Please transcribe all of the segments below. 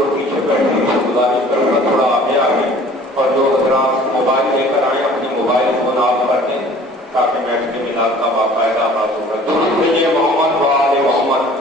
اور پیچھے بیٹھے ہیں گزارش کروں گا تھوڑا آگے آئیں اور جو حضرات موبائل لے کر آئیں اپنی موبائل فون آف کر دیں تاکہ محفل میلاد کا باقاعدہ آغاز ہوگا. درود بھیجیے محمد و آل محمد.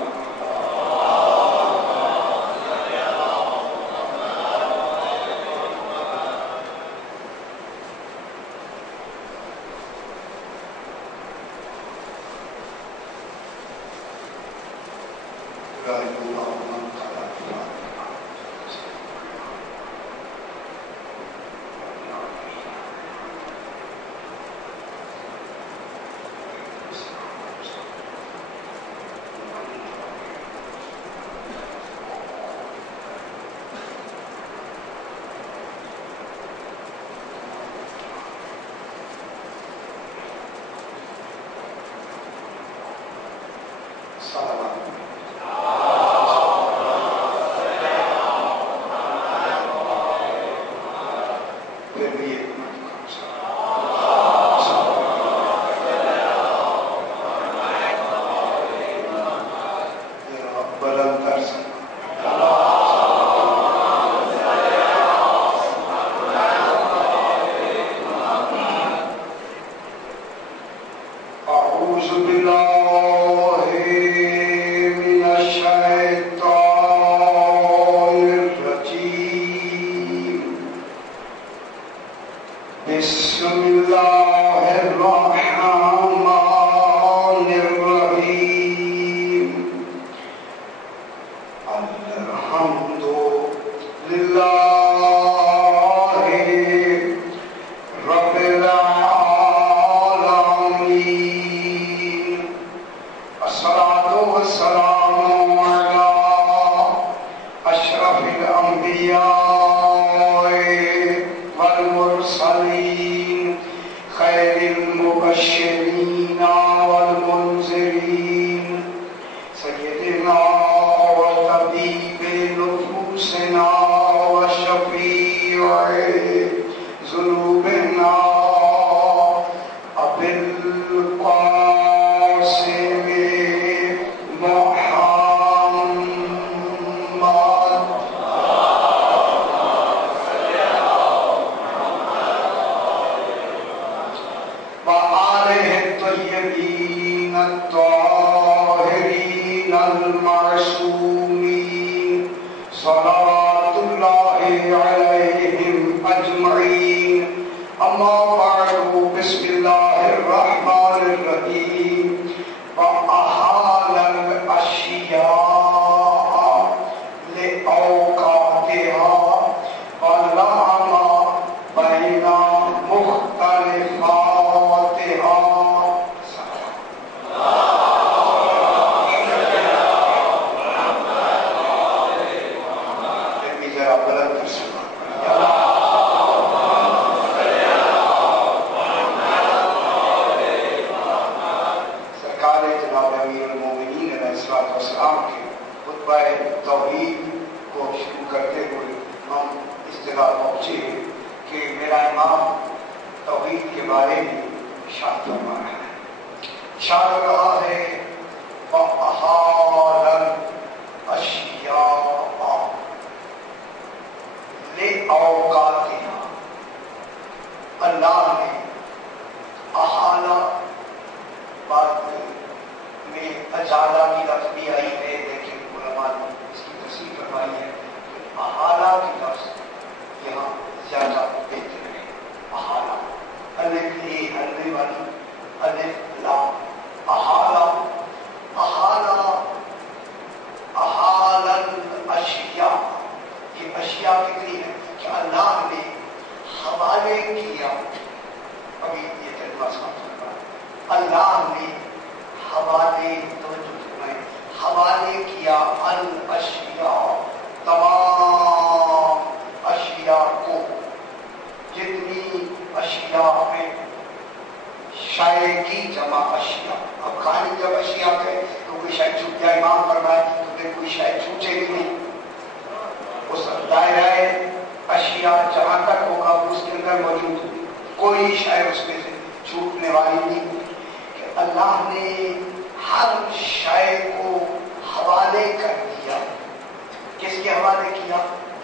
کس کے حوالے کیا؟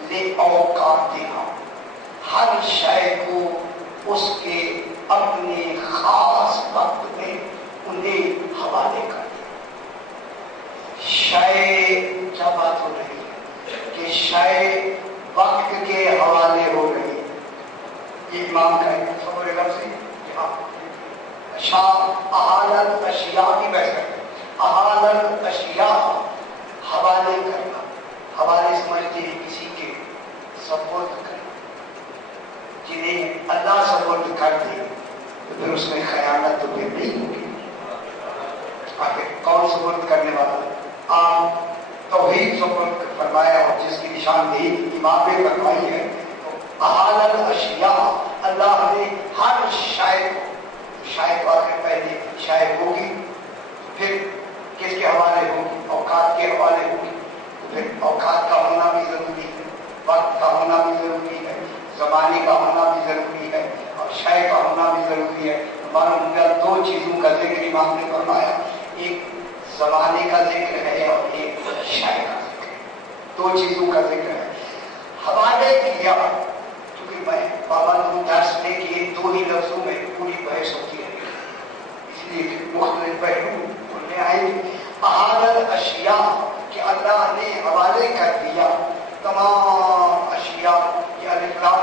لے اوقاتہا، ہر شے کو اس کے اپنے خاص وقت میں انہیں حوالے کر دیا۔ شے کیا بات ہو رہی ہے کہ شے وقت کے حوالے ہو رہی ہے۔ یہ امام کا ایک تصور لفظ ہے کہ احالت اشیاء کی بحث، احالت اشیاء حوالے کرنا، حوالے سمجھتے ہیں کسی کے سپرد کرنا، جنہیں اللہ سپرد کر دے تو پھر اس میں خیانت تو پھر نہیں ہوگی۔ آخر کون سپرد کرنے والا؟ عام توحید سپرد فرمایا اور جس کی نشاندہی امام نے فرمائی ہے۔ احالت اشیاء، اللہ نے ہر شے کو، شاید آخر پہلے شاید ہوگی پھر کس کے حوالے ہوگی؟ اوقات کے حوالے ہوگی، تو پھر اوقات کا ہونا بھی ضروری ہے، وقت کا ہونا بھی ضروری ہے، زمانے کا ہونا بھی ضروری ہے اور شے کا ہونا بھی ضروری ہے۔ معلوم ہوا دو چیزوں کا ذکر امام نے فرمایا، ایک زمانے کا ذکر ہے اور ایک شے کا ذکر ہے، دو چیزوں کا ذکر ہے۔ حوالے کیا، کیونکہ میں پابند ہوں درس میں کہ دو ہی لفظوں میں پوری بحث ہوتی ہے، اس لیے مختلف پہلو انہیں آئے۔ احالت اشیاء کہ اللہ نے حوالے کر دیا تمام اشیاء، یہ الف لام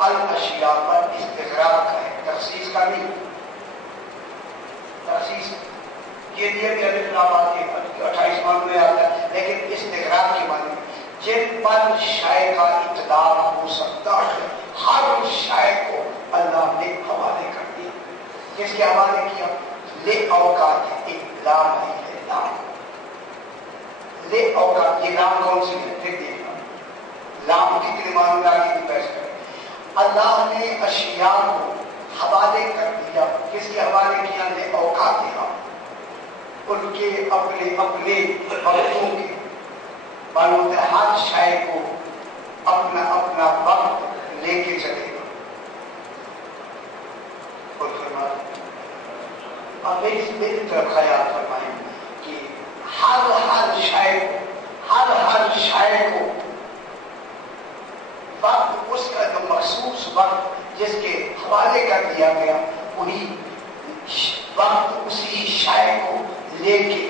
الاشیاء پر استغراق کا ہے، تخصیص کا نہیں۔ تخصیص یہ لیے بھی الف لام آتے ہیں، 28 معنوں میں آتا ہے، لیکن استغراق کے معنی جن پر شے کا اطلاق ہو سکتا ہے ہر شے کو اللہ نے حوالے کر دیا۔ کس کے حوالے کیا؟ لے اوقات، ایک لام ہے، لام لے اوقات، یہ لام کون سی ہے؟ پھر دیکھنا لام کتنے معنی آگے کی بحث کریں۔ اللہ نے اشیاء کو حوالے کر دیا، کس کے حوالے کیا؟ لے اوقات، ان کے اپنے اپنے وقتوں کے، معلوم ہے ہر شے کو اپنا اپنا وقت لے کے چلے گا۔ اب میری طرف خیال فرمائیں کہ ہر شے کو وقت، اس کا جو مخصوص وقت جس کے حوالے کر دیا گیا، وہی وقت اسی شے کو لے کے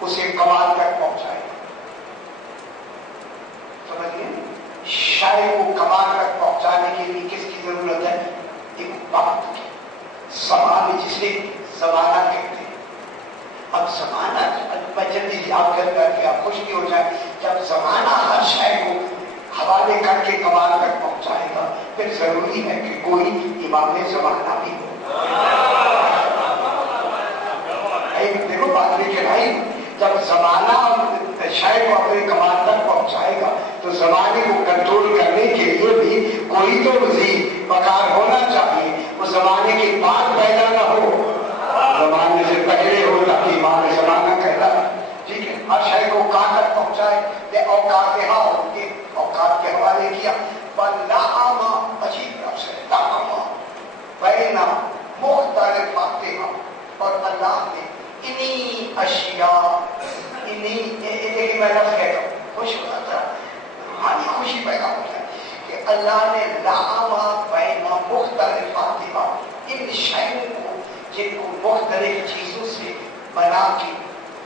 اسے کمال تک پہنچائے گا۔ سمجھئے؟ شے کو کمال تک پہنچانے کے لیے کس کی ضرورت ہے؟ ایک وقت کی، زمانے، جسے زمانہ کہتے ہیں۔ اب زمانہ میں جلدی یاد کر کے آپ خوش بھی ہو جائے، جب زمانہ ہر شے کو حوالے کر کے کمال تک پہنچائے گا پھر ضروری ہے کہ کوئی امام زمانہ بھی ہو۔ دیکھو بات بھی کہلائی، جب زمانہ شے کو اپنے کمال تک پہنچائے گا تو زمانے کو کنٹرول کرنے کے لیے بھی کوئی تو وزیر وقار ہونا چاہیے، وہ زمانے کے بعد پیدا نہ ہو، زمانے سے پہلے ہو تاکہ امام زمانہ کہتا ہے۔ ٹھیک ہے، ہر شے کو کہاں تک پہنچائے؟ لے اوقات، ان کے اوقات کے حوالے کیا۔ وَلَعَمَ، عجیب لفظ ہے، لَعَمَ بَيْنَ مُخْتَلِفَاتِهَا، اور اللہ نے انہی اشیاء، انہی میں لفظ کہتا ہوں، خوش ہو جاتا ہے، ہماری خوشی پیدا ہو جائے کہ اللہ نے لَعَمَ بَيْنَ مُخْتَلِفَاتِهَا، ان شیوں کو جن کو مختلف چیزوں سے بنا کے،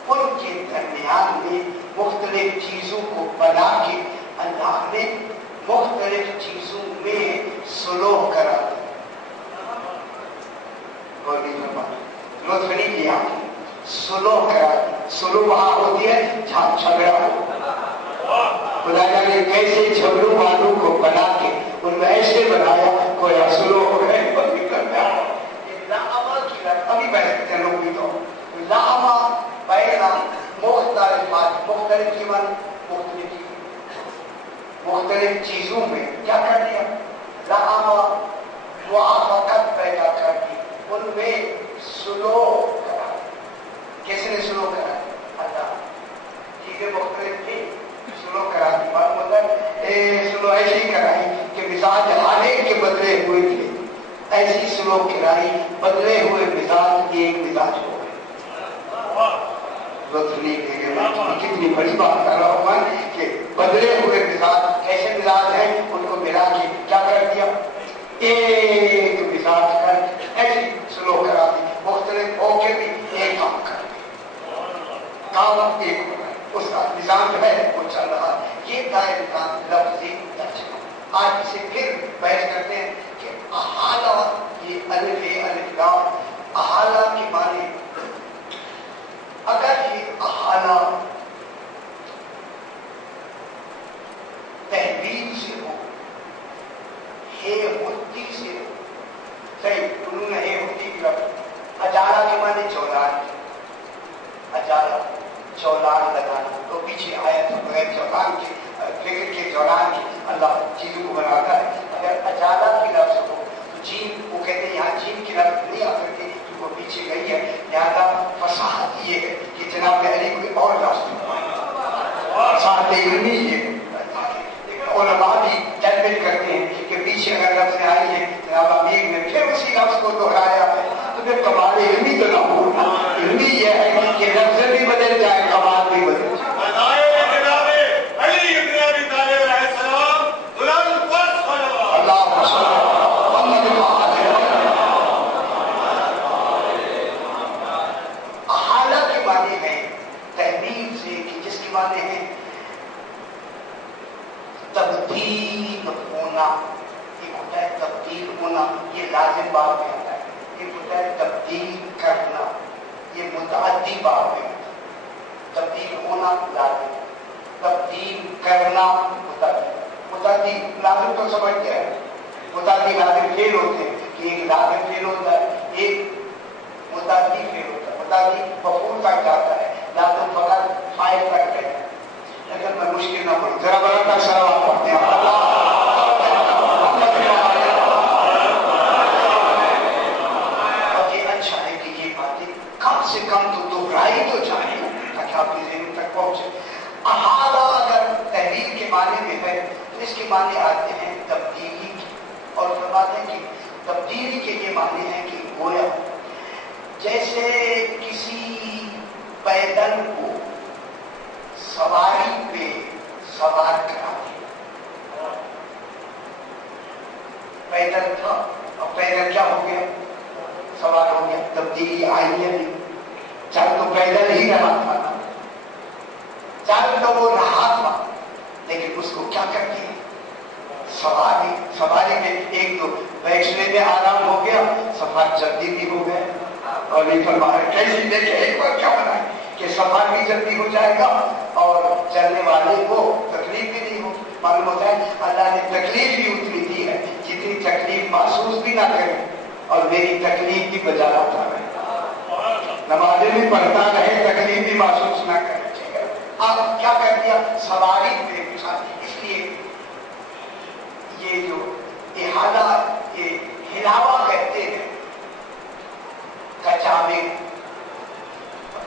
ان کے درمیان میں مختلف چیزوں کو بنا کے اللہ نے مختلف چیزوں میں سلوک کرا دیا۔ لطف نہیں کیا، سلوک کرا دیا۔ سلوک وہاں ہوتی ہے جہاں جھگڑا ہو، خدا جانے کیسے جھگڑوں والوں کو بنا کے ان میں ایسے بنایا کوئی سلوک ہو گئے۔ ابھی بیٹھتے ہیں لوگ بھی تو لعما بینا مختلفات، مختلف جیون، مختلف چیزوں میں کیا کر دیا؟ لعما موافقت پیدا کر دی، ان میں سلوک کرا۔ کس نے سلوک کرا؟ اللہ۔ چیزیں مختلف تھی، سلوک کرا دی۔ معلوم ہوتا ہے سلوک ایسی کرائی کہ مزاج ہر ایک کے بدلے ہوئے تھے، ایسی سلوک کرائی بدلے ہوئے مزاج ایک مزاج ہو گئے۔ لطف نہیں دے گے कितनी बड़ी बात कर रहा हूँ मैं कि बदले हुए मिजाज, कैसे मिजाज है उनको मिला के क्या कर दिया, एक मिजाज कर ऐसी स्लो करा दी, मुख्तलिफ होके भी एक काम कर काम एक हो रहा है, उसका निजाम जो है वो चल रहा है। ये था इनका लफ्ज़ी तर्जुमा। आज इसे फिर बहस करते हैं कि अहाला, ये अलिफ अलिफ लाम, अहाला के माने, अगर ये अहाला तहवील से हो, हे हुत्ती से हो, सही उन्होंने हे हुत्ती की लफ्ज़, अजाला के माने चौलान, अजाला चौलान लगाना, तो पीछे आया था बगैर चौलान के फिक्र के दौरान अल्लाह चीजों को बनाता है। अगर अजाला की लफ्ज़ हो तो जीन, वो कहते हैं यहाँ जीन की लफ्ज़ नहीं आ सकती क्योंकि वो पीछे गई है, लिहाजा फसाहत ये है कि जनाब अली कोई और रास्ते फसाहत इल्मी ये है। उलमा भी जजमेंट करते हैं कि पीछे अगर लफ्ज़ आई है जनाब अमीर ने फिर उसी लफ्ज़ को दोहराया है तो फिर कमाल इल्मी तो ना हो, इल्मी ये है कि लफ्ज़ भी बदल जाए, कमाल भी बदल जाए। अहाला के माने हैं तहमील से कि जिसके माने हैं तब्दील होना, एक होता है तब्दील होना, ये लाजिम बाब में आता है, एक होता है तब्दील करना, ये मुतअद्दी बाब में आता है। तब्दील होना लाजिम, तब्दील करना मुतअद्दी। मुतअद्दी लाजिम तो समझते हैं, मुतअद्दी लाजिम फेल होते हैं कि एक लाजिम फेल होता है, एक मुतअद्दी फेल होता है। मुतअद्दी मफूल तक जाता है, लाजिम फकत फाइल तक रहता है। लेकिन मैं मुश्किल ना पड़ी, जरा बड़ा तक सलाम पढ़ते हैं। और ये अच्छा है कि ये बातें कम से कम तो दोहराई तो जाए ताकि आपकी ज़हन तक पहुंचे। अहाला अगर तहवील के माने में है तो इसके माने आते हैं तब्दीली के, और फरमाते हैं कि तब्दीली के ये माने हैं कि गोया जैसे किसी पैदल को सवारी पे सवार करा दिया। पैदल था और पैदल क्या हो गया, सवार हो गया। तब्दीली आई है नहीं, चल तो पैदल ही रहा था ना, चल तो वो रहा था, लेकिन उसको क्या करती है सवारी। सवारी में एक तो बैठने में आराम हो गया, सफर जल्दी भी हो गया। और ये फरमाया कैसी देखे एक बार क्या बनाए कि सफर भी जल्दी हो जाएगा और चलने वाले को तकलीफ भी नहीं हो। मालूम होता है अल्लाह ने तकलीफ भी उतनी दी है जितनी तकलीफ महसूस भी ना करे, और मेरी तकलीफ भी बजा लाता रहे, नमाजें भी पढ़ता रहे, तकलीफ भी महसूस ना करे। अब क्या कर दिया, सवारी पे बिठा। इसलिए ये जो इहाला, ये हिलावा कहते हैं कचावे,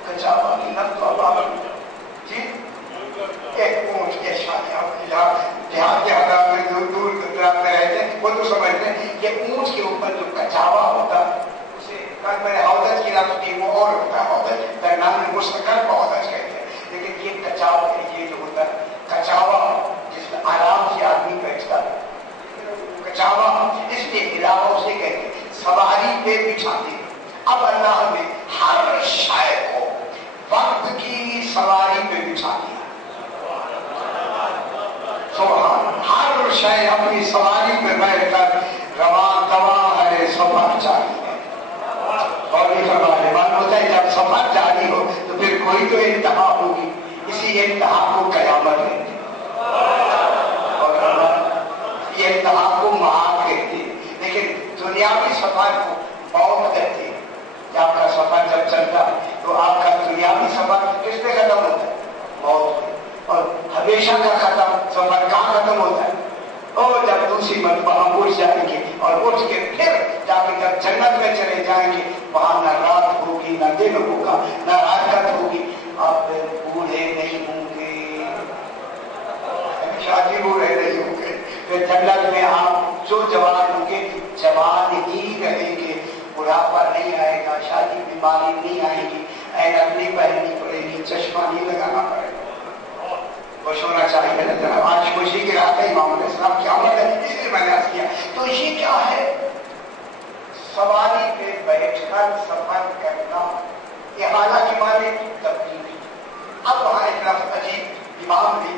कचावा की लफ्ज़ जी, एक ऊँट के देहात के हज़ार में दूर दूर दराज में रहते हैं वो तो समझते हैं कि ऊँट के ऊपर जो कचावा होता है उसे कल मैंने हौदज की लफ्ज़ की, वो और होता है हौदज, दरमियान में मुस्तक़ल को हौदज कहते हैं, लेकिन ये कचावा, ये जो होता है कचावा जिसमें आराम से आदमी बैठता है, कचावा इसलिए हिलावा उसे कहते हैं, सवारी पे बिठाते। अब अल्लाह ने हर शय को वक्त की सवारी पे बिठा दिया। सुभान, हर शय अपनी सवारी पे बैठकर रवा दवा है, सफर जारी है। और ये फरमाने मालूम होता है जब सफर जारी हो तो फिर कोई तो इंतहा होगी, इसी इंतहा को कयामत कहते हैं, और ये इंतहा को महान कहते हैं। लेकिन दुनियावी सफर को मौत कहते हैं। आपका सफर जब चलता है तो आपका दुनियावी सफर किससे खत्म होता है, मौत में। और हमेशा का खत्म सफर कहाँ खत्म होता है, और जब दूसरी मरतबा हम उठ जाएंगे और उठ के फिर जाके जब जन्नत में चले जाएंगे, वहां न रात होगी न दिन होगा न हरकत होगी, आप बूढ़े नहीं होंगे, शादी बूढ़े नहीं होंगे। फिर जन्नत में आप जो जवान होंगे जवान ही रहेंगे, बुढ़ापा नहीं आएगा, शादी बीमारी नहीं आएगी, ऐनक नहीं पहननी पड़ेगी, चश्मा नहीं लगाना पड़ेगा। खुश होना चाहिए ना जरा। आज खुशी की रात है, इमाम अलैहिस्सलाम क्या है, इसलिए मैंने अर्ज किया। तो ये क्या है? सवारी पे बैठकर सफर करना, ये हालांकि माने तब्दीली। अब वहां एक लफ्ज अजीब इमाम ने,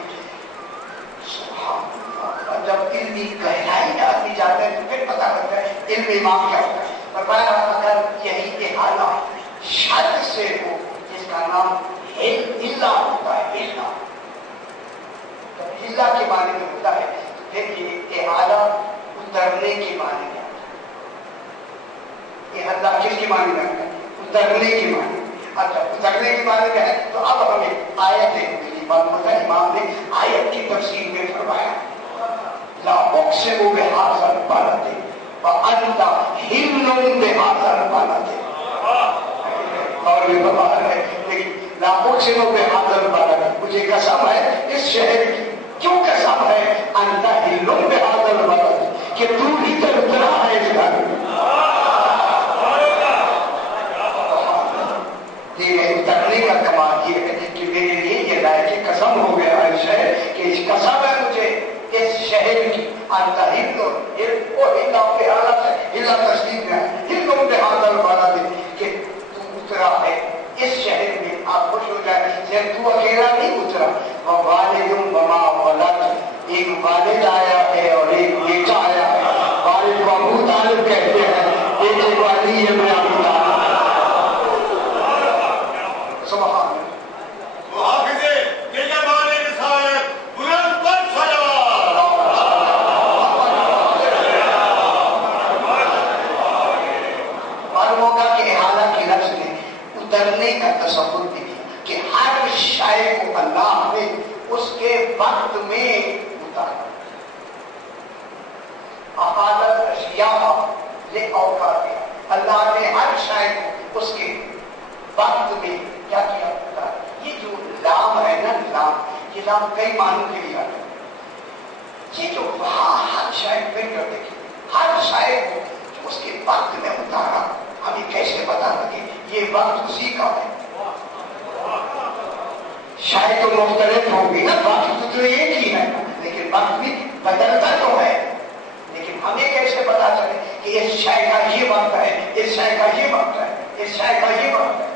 जब इल्मी गहराई में आदमी जाते हैं तो फिर पता लगता है इल्म इमाम क्या होता है। फरमाया अगर यही इहाला शर्त से हो, जिसका नाम हिल्ला होता है, हिल्ला, तो हिल्ला के माने में होता है, तो फिर ये इहाला उतरने के माने में आता है। ये हल्ला किसके माने में आता है? उतरने के माने। अच्छा, उतरने के माने में है तो अब हमें आयत मालूम है। इमाम ने आयत की तफसीर में फरमाया ला उक़्सिमु बिहाज़ल बलद व अंता हिल्लुन बिहाज़ल बलद। और ये बात है, लेकिन ला उक़्सिमु बिहाज़ल बलद, मुझे कसम है इस शहर की। क्यों कसम है? अंता हिल्लुन बिहाज़ल बलद, कि तू इधर उतरा है इस घर में। उतरने का कमाल ये है कि मेरे लिए ये लायक की कसम हो गया है शहर, कि इस कसम है मुझे इस शहर की। अंता हिल्लो, वो हिल्ला के हालत है, हिल्ला तस्लीम है, हिल्लो के हाथल वाला दिन, कि तू उतरा है इस शहर में। आप खुश हो जाए, सिर्फ तू अकेला नहीं उतरा, वह वालिदुम वमा वलद, एक वालिद आया है और एक बेटा आया है। वालिद को अबू तालिब कहते हैं, बेटे को अली इब्न अबी तालिब। उतरने का तसव्वुर भी किया कि हर शय को अल्लाह ने उसके वक्त में उतारा। अहादत अशिया ले औकातिहा, अल्लाह ने हर शय को उसके वक्त में क्या किया? उतारा। ये जो लाम है ना, लाम, ये लाम कई मानों के लिए आता है। ये जो वहां हर शय में कर देखिए, हर शय को उसके वक्त में उतारा। हमें कैसे पता लगे ये वक्त उसी का है? शायद तो मुख्तलिफ होगी ना, वक्त तो एक ही है, लेकिन वक्त भी बदलता तो है। लेकिन हमें कैसे पता चले कि इस शाय का ये वक्त है, इस शाय का ये वक्त है, इस शाय का ये वक्त है?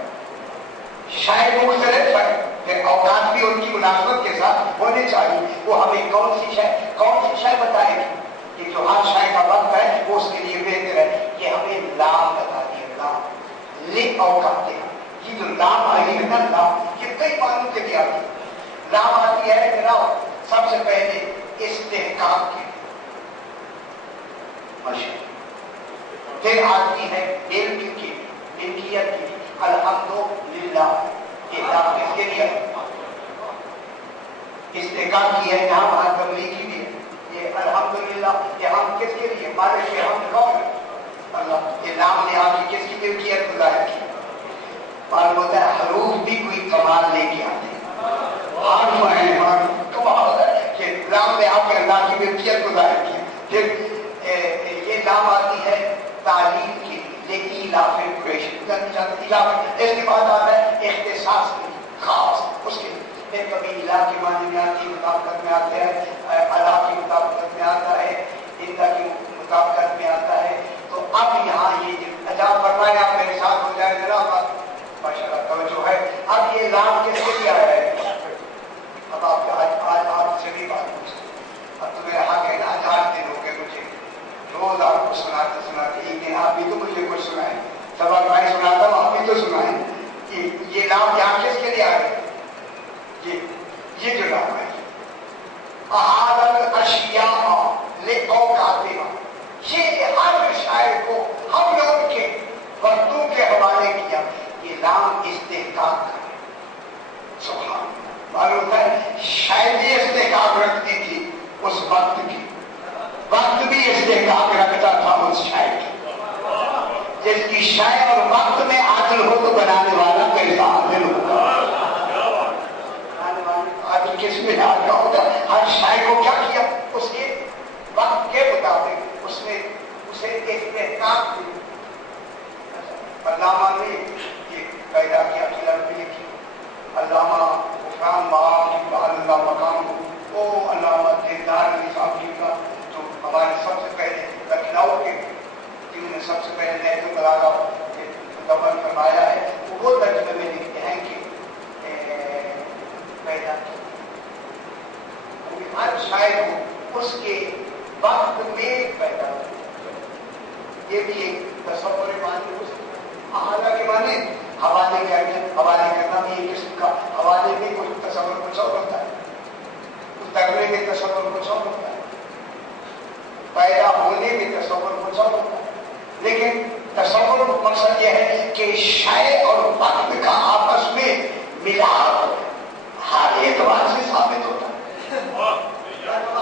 शायद मुख्तलिफ है, फिर औकात भी उनकी मुनासबत के साथ होने चाहिए। वो हमें कौन सी शाय बताएगी कि जो हर शाय का वक्त है वो उसके लिए बेहतर है। ये हमें लाम बता दिया, लाम ले औकातिहा। ये जो लाम आई है ना, लाम, ये कई मानों के लिए आती है। लाम आती है जनाब सबसे पहले इस्तेहकाक की, फिर आती है मिल्क की, मिल्कियत की, अल्हम्दुलिल्लाह। ये लाम किसके लिए? इस्तेहकाक की है जहां वहां तबलीगी भी है। ये अल्हम्दुलिल्लाह, ये हम किसके लिए? मालिक के हम कौन है? अल्लाह। ये नाम ने आपकी किसकी मिल्कियत जाहिर की? मालूम होता है हरूफ भी कोई कमाल लेके आते हैं। कमाल है कि नाम ने आपके अल्लाह की मिल्कियत को जाहिर किया। फिर ये नाम आती है तालीम की, लेकिन इसके बाद आता है इख्तिसास की, खास उसके। फिर कभी इलाह के माने में आती है, मुताबिकत में आते हैं, अल्लाह की मुताबिकत में आता है, इंदा की मुताबिकत में आता है। तो अब यहाँ ये अजाब फरमाए, आप मेरे साथ हो जाए जरा, माशाल्लाह तवज्जो है। अब ये लाम किसके लिए आया है? अब आप आज आपसे भी बात पूछते, अब तो मेरा हक है ना, 1000 दिन हो गए मुझे रोज आपको सुनाते एक दिन आप भी तो मुझे कुछ सुनाए, सबक मैं सुनाता हूँ, आप भी तो सुनाए। ये लाम यहाँ किसके लिए आए? ये जो लाम है अहादत अशिया ले औकातिहा, ये हर शायर को हम लोग के वक्तों के हवाले किया। ये लाम इस्तेहकाक का है। सुभान, मालूम है शायद भी इस्तेहकाक रखती थी उस वक्त की, वक्त भी इस्तेहकाक रखता था उस शायर की। जिसकी शायर और वक्त में आदिल हो तो बनाने वाला कैसा आदिल होगा? आदिल किसमें आदिल होगा? हर शायर को क्या किया? उसके वक्त के मुताबिक उसने उसे इस्तेहकाक दी। अल्लामा ने ये पैदा किया कि लिखी, अल्लाह سب سے پہلے نیت البلاغہ مکمل فرمایا ہے وہ ترجمے میں لکھتے ہیں کہ پیدا ہر شاید اس کے وقت میں پیدا ہو، یہ بھی ایک تصور معنی ہو سکتا ہے۔ احاطہ کے معنی حوالے کرنا بھی ایک قسم کا، حوالے میں کوئی تصور کچھ اور ہوتا ہے، اس ترجمے میں تصور کچھ اور ہوتا ہے، پیدا ہونے میں تصور کچھ اور ہوتا ہے، لیکن تصور مقصد یہ ہے کہ شے اور وقت کا آپس میں ملاپ ہر اعتبار سے ثابت ہوتا ہے۔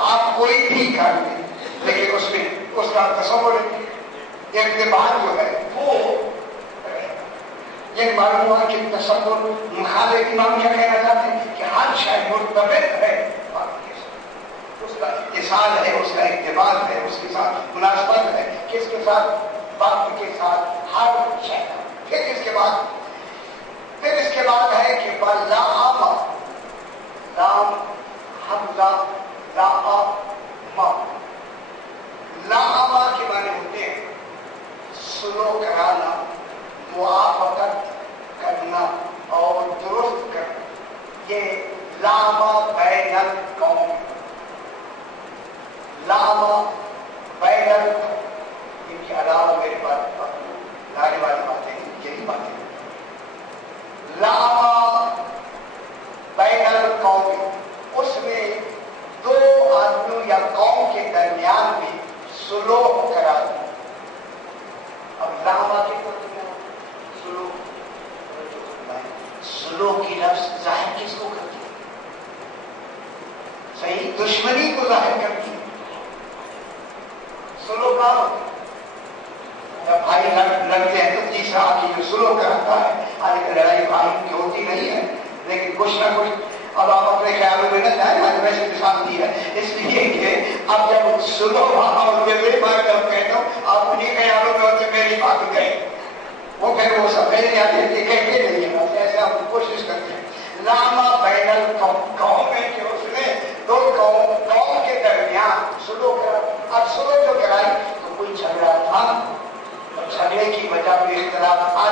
آپ کوئی بھی کر لیں لیکن اس میں اس کا تصور اعتبار جو ہے وہ یہ معلوم ہوا کہ تصور مخالف امام کیا کہنا چاہتے ہیں کہ ہر شے مرتبط ہے وقت کے ساتھ، اس کا اتصال ہے، اس کا اقتباس ہے، اس کے ساتھ مناسبت ہے، کس کے ساتھ؟ وقت کے ساتھ ہر شے۔ پھر اس کے بعد ہے کہ لام حمزہ لاما کے معنی ہوتے ہیں سلو کرانا، موافقت کرنا اور درست کرنا۔ یہ لاما بین القوم، لاما بین القوم، ان کے علاوہ میرے پاس لانے والی باتیں یہی باتیں۔ لاما بین القوم، اس میں دو آدمیوں یا قوم کے درمیان میں سلوک کرا دیا۔ اب لاما کے سلوک کی لفظ ظاہر کس کو کرتی ہے؟ صحیح دشمنی کو ظاہر کرتی ہے۔ سلوک کا جب بھائی لڑتے ہیں تو تیسرا آدمی جو سلوک کرتا ہے، حالانکہ لڑائی بھائی کی ہوتی نہیں ہے لیکن کچھ نہ کچھ، اب آپ اپنے خیالوں میں نہ جائیں، میں نے ویسے مثال دی ہے اس لیے کہ اب جب سلو وہاں ہوتے میری بات جب کہتا ہوں آپ انہیں خیالوں میں ہوتے میری بات گئے، وہ پھر وہ سب میرے یاد ہے کہتے نہیں ہے، ایسے آپ کوشش کرتے ہیں۔ لاما بین القوم، قوم ہے کہ اس نے دو قوم کے درمیان سلو کرا۔ اب سلو جو کرائی تو کوئی جھگڑا تھا، جھگڑے کی وجہ پہ اختلاف تھا،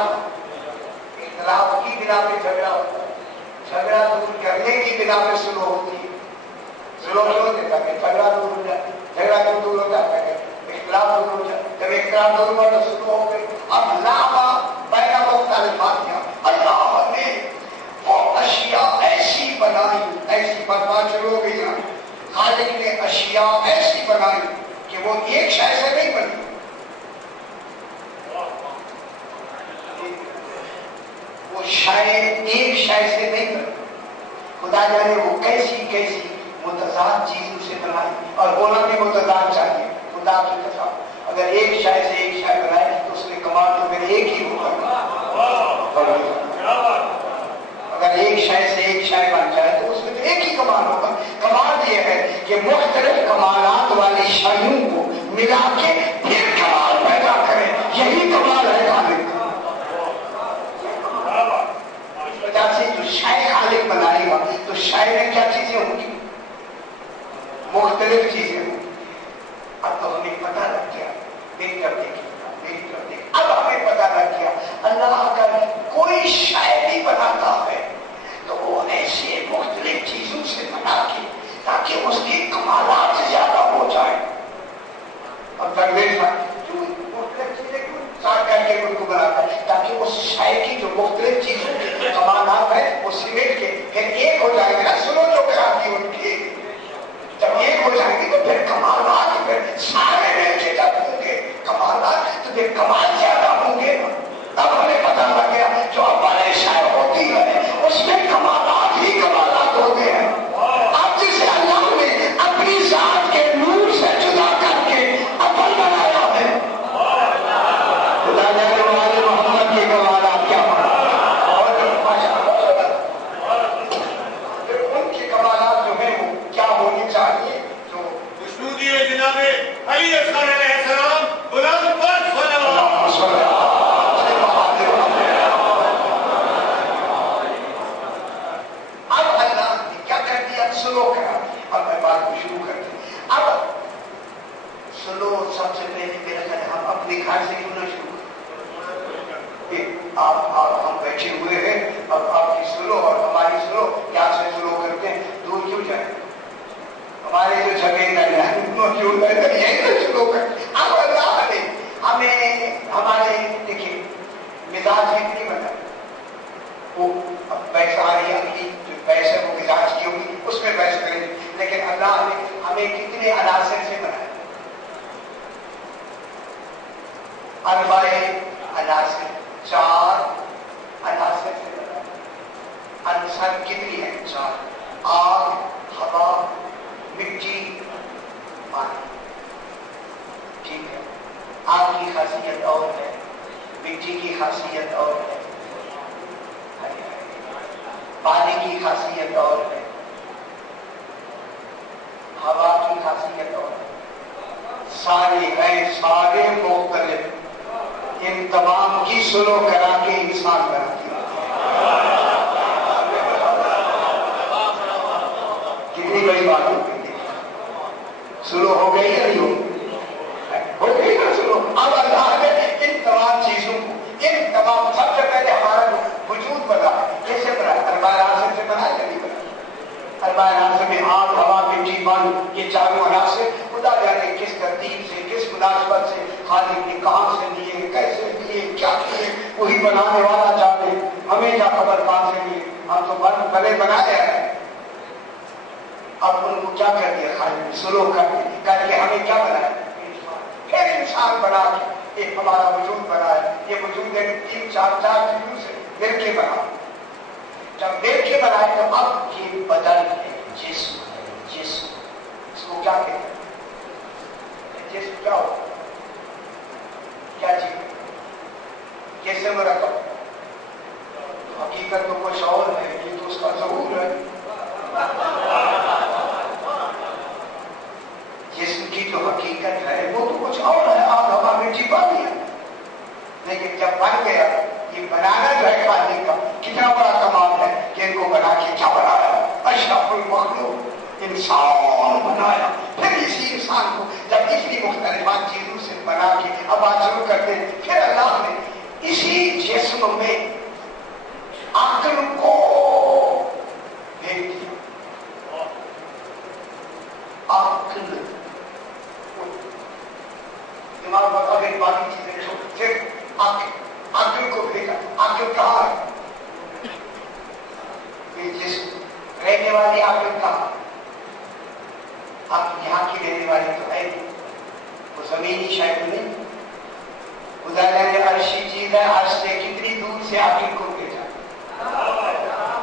اختلاف کی بنا پہ جھگڑا ہوتا ہے، جھگڑا دور کرنے کی بنا پہ سلو ہوتی ہے۔ سلو کیوں دیتا کہ جھگڑا دور ہو جائے، جھگڑا کیوں دور ہو جاتا ہے؟ اختلاف دور ہو جائے، جب اختلاف دور ہوا تو سلو ہو گئی۔ اب لاما بین مختلفات، اللہ نے وہ اشیاء ایسی بنائی، ایسی بدبا شروع ہو گئی، خالق نے اشیاء ایسی بنائی کہ وہ ایک شے سے نہیں بنی، وہ شے ایک شے سے نہیں بنی، خدا جانے وہ کیسی کیسی متضاد چیزوں سے بنائی، اور ہونا بھی متضاد چاہیے۔ خدا کی قسم اگر ایک شے سے ایک شے بنائے تو اس میں کمال تو پھر ایک ہی ہوگا۔ اگر ایک شے سے ایک شے بن جائے تو اس میں تو ایک ہی کمال ہوگا۔ کمال یہ ہے کہ مختلف کمالات والی شیوں کو ملا کے پھر کمال پیدا کرے، یہی کمال ہے خالق کا۔ اس وجہ سے جو شے خالق بنائے گا تو شے میں کیا چیزیں ہوں گی؟ مختلف چیزیں ہوں گی۔ اب تو ہمیں پتہ لگ گیا، دیکھ کر اب ہمیں پتہ لگ گیا اللہ اگر کوئی شے بھی بناتا ہے تو وہ ایسے مختلف چیزوں سے بنا کے تاکہ اس کے کمالات زیادہ ہو جائے۔ اب درویش جو مختلف چیزیں ساتھ کر کے ان کو بناتا ہے تاکہ اس شے کی جو مختلف چیزوں کے کمالات ہیں وہ سمیٹ کے پھر ایک ہو جائے گا۔ سنو جو کراتی ان کی جب ایک ہو جائیں گے تو پھر کمالات پھر سارے مل کے جب ہوں گے کمالات تو پھر کمال زیادہ ہوں گے۔ اب ہمیں پتہ لگ گیا جو اول شے ہوتی ہے اس میں کمالات ہی کمالات ہوتے ہیں۔ اب جسے اللہ نے اپنی ذات کے نور سے جدا کر کے اول بنایا ہے، خدا جانے والے محمد کے کمالات کیا اور ان کے کمالات جو ہیں وہ کیا ہونی چاہیے؟ جو جناب علی اصغر علیہ السلام بلند پر اب اللہ نے کیا کر دیا؟ سلو کرا۔ اب میں بات کو شروع کرتے ہیں۔ اب سلو سب سے پہلے میرا خیال ہم اپنے گھر سے کیوں نہ یہ آپ ہم بیٹھے ہوئے ہیں، اب آپ کی سنو اور ہماری سنو، کیا سے سلو کرتے ہیں، دور کیوں جائیں؟ ہمارے جو جھگڑے موجود ہے یہی تو سلو کرتے ہیں۔ اب اللہ نے ہمیں ہمارے دیکھیے مزاج میں نہیں بنا، وہ بحث آ رہی ہے اگلی جو بحث ہے وہ مزاج کی ہوگی، اس میں بحث کریں گے، لیکن اللہ نے ہمیں کتنے عناصر سے بنایا، اربع عناصر، 4 عناصر سے بنایا۔ عنصر کتنی ہے؟ 4، آگ، ہوا، مٹی، پانی۔ ٹھیک ہے، آگ کی خاصیت اور ہے، مٹی کی خاصیت اور ہے، پانی کی خاصیت اور ہے، ہوا کی خاصیت اور ہے، سارے ہیں، سارے مختلف، ان تمام کی سلو کرا کے انسان بناتی ہے۔ کتنی بڑی بات ہو گئی، سلو ہو گئی یا نہیں ہو گئی نا سلو؟ اب اللہ نے ان تمام چیزوں کو، ان تمام، سب سے پہلے ہمارا وجود بنا، کیسے بنا؟ اربع عناصر سے بنا یا نہیں بنا؟ اربع عناصر میں آگ، ہوا، مٹی، پانی، یہ چاروں عناصر خدا جانے کس ترتیب سے، کس مناسبت سے خالق نے کہاں سے لیے، کیسے لیے، کیا کیے، وہی بنانے والا جانے، ہمیں کیا خبر کہاں سے لیے، ہم تو بنے بنایا ہے۔ اب ان کو کیا کر دیا خالق نے؟ سلو کر کے ہمیں کیا بنایا؟ پھر انسان بنا کے ایک ہمارا وجود بنا ہے، یہ وجود ہے 3-4 چیزوں سے مل کے بنا، جب مل کے بنائے تو اب یہ بدن ہے، جسم ہے، جسم، اس کو کیا کہتے ہیں؟ جسم کیا ہو، کیا چیز، جسم رقم، حقیقت تو کچھ اور ہے، یہ تو اس کا ضرور ہے۔ جسم کی جو حقیقت ہے وہ تو کچھ اور ہے، آگ، ہوا، مٹی، پانی ہے، لیکن جب بن گیا یہ بنانا جو ہے خالق کا کتنا بڑا کمال ہے کہ ان کو بنا کے کیا بنایا؟ اشرف المخلوق انسان بنایا۔ پھر اسی انسان کو جب اتنی مختلف چیزوں سے بنا کے اب بات شروع کرتے ہیں، پھر اللہ نے اسی جسم میں عقل کو بھیج دیا۔ عقل، دماغ میں اگر باقی چیزیں چھوڑ، صرف عقل کو بھیجا۔ عقل کہاں ہے؟ یہ جسم رہنے والی عقل کہاں؟ عقل یہاں کی رہنے والی تو ہے نہیں، وہ زمینی شاید نہیں، خدا نے عرشی چیز ہے، عرش سے کتنی دور سے عقل کو بھیجا،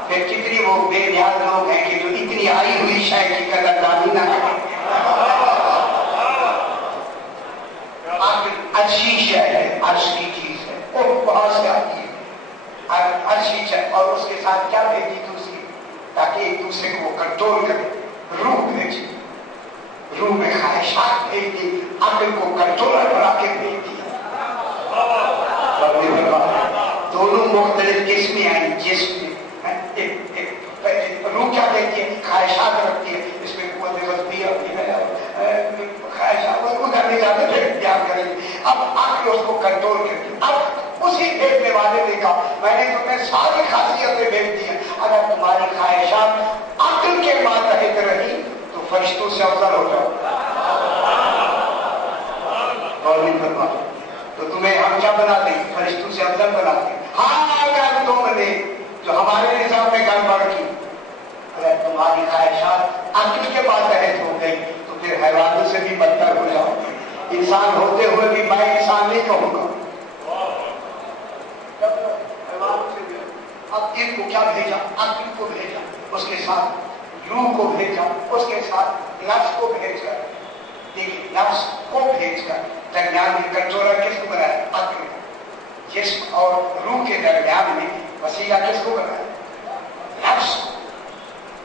پھر کتنی وہ بے نیاز لوگ ہیں کہ جو اتنی آئی ہوئی شاید کی قدردانی نہ کریں۔ اچھی شے ہے، عرش کی چیز ہے، وہ وہاں سے آتی ہے اچھی شے، اور اس کے ساتھ کیا بھیجی دوسری، تاکہ ایک دوسرے کو کنٹرول کرے، روح بھیجی، روح میں خواہشات بھیج دی، عقل کو کنٹرولر بنا کے بھیج دی۔ دونوں مختلف قسمیں آئی جسم میں، روح کیا کہتی ہے؟ خواہشات رکھتی ہے، اس میں قوت غضبیہ ہوتی ہے، خواہشات ادھر نہیں جاتے پھر اختیار کریں گے۔ اب عقل اس کو کنٹرول کرتی، اب اسی بھیجنے والے نے کہا میں نے تمہیں ساری خاصیتیں بھیج دی ہیں، اگر تمہاری خواہشات عقل کے ماتحت رہی تو فرشتوں سے افضل ہو جاؤ۔ غور نہیں فرما تو تمہیں ہم کیا بنا دیں؟ فرشتوں سے افضل بنا دیں۔ ہاں اگر تم نے جو ہمارے نظام میں گڑبڑ کی، اگر تمہاری خواہشات عقل کے ماتحت ہو گئی تو پھر حیوانوں سے بھی بدتر ہو جاؤ گے۔ انسان ہوتے ہوئے بھی میں انسان نہیں کہوں گا۔ اب ان کو کیا بھیجا؟ عقل کو بھیجا، اس کے ساتھ روح کو بھیجا، اس کے ساتھ نفس کو بھیج کر، دیکھیے نفس کو بھیج کر درمیان میں کنٹرولر کس کو بنایا؟ عقل کو۔ جسم اور روح کے درمیان میں وسیلہ کس کو بنایا؟ نفس کو۔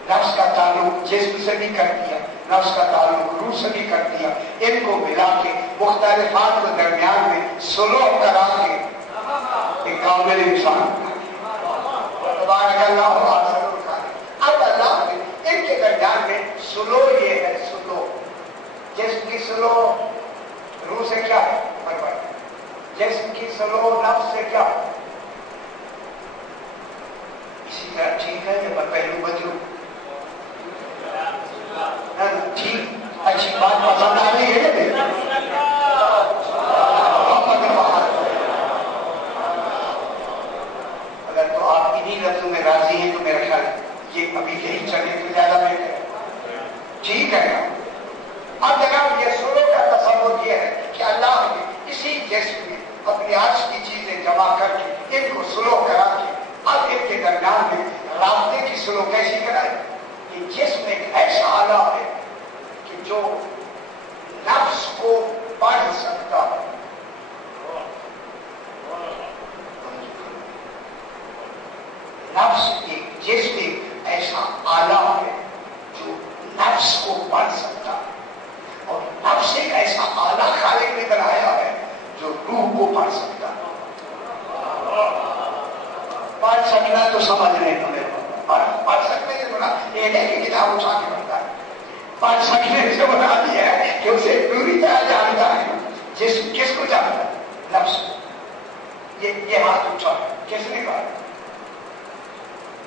نفس کا تعلق جسم سے بھی کر دیا، نفس کا تعلق روح سے بھی کر دیا، ان کو ملا کے مختلفات کے درمیان میں سلوک کرا کے ایک کامل انسان بنا دیا۔ تبارک اللہ احسن الخالقین۔ اب اللہ نے ان کے درمیان میں سلو، یہ ہے سلو، جسم کی سلو روح سے کیا ہے؟ جسم کی سلو نفس سے کیا؟ तरह ठीक है या मैं पहलू बदलू? ठीक, अच्छी बात पसंद आ रही है। अगर तो आप इन्हीं लफ्जों में राजी हैं तो मेरा ख्याल ये अभी यही चले तो ज्यादा बेहतर है। ठीक है ना? अब जनाब ये सुलो का तस्वुर ये है कि अल्लाह ने इसी जिस्म में अपनी अर्श की चीजें जमा करके इनको सुलो करा के अब इनके दरमियान में रास्ते की सुलो कैसी कराए कि जिस्म एक ऐसा आला है कि जो नफ्स को पढ़ सकता है। नफ्स एक जिस्म एक ऐसा आला है जो नफ्स को पढ़ सकता है और नफ्स एक ऐसा आला खालिक ने बनाया है जो रूह को पढ़ सकता है। पढ़ सकना तो समझने को पढ़ सकने से बना ये नहीं कि किताब उठा के पढ़ता है। पढ़ सकने से बना दिया है कि उसे पूरी तरह जानता है। किसको जानता है? नफ्स। ये हाथ उठा किसने कहा?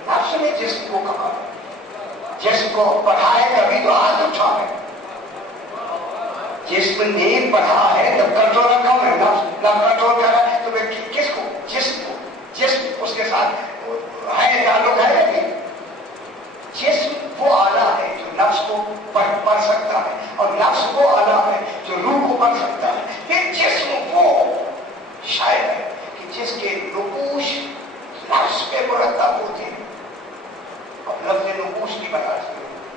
नफ्स ने जिस्म को कहा, जिस्म को पढ़ा है तभी तो हाथ उठा है। जिस्म ने पढ़ा है तब कंट्रोल रखा है। नफ्स कंट्रोल कर रहा है तो किसको? जिस्म को। जिस्म उसके साथ है, ताल्लुक है नहीं। जिस्म वो आला है जो नफ्स को पढ़ सकता है और नफ्स वो आला है जो रूह को पढ़ सकता है। फिर जिस्म वो शायद है कि जिसके नुकूश नफ्स पे मुरतब होते हैं। अब लफ्ज़ नुकूश की बता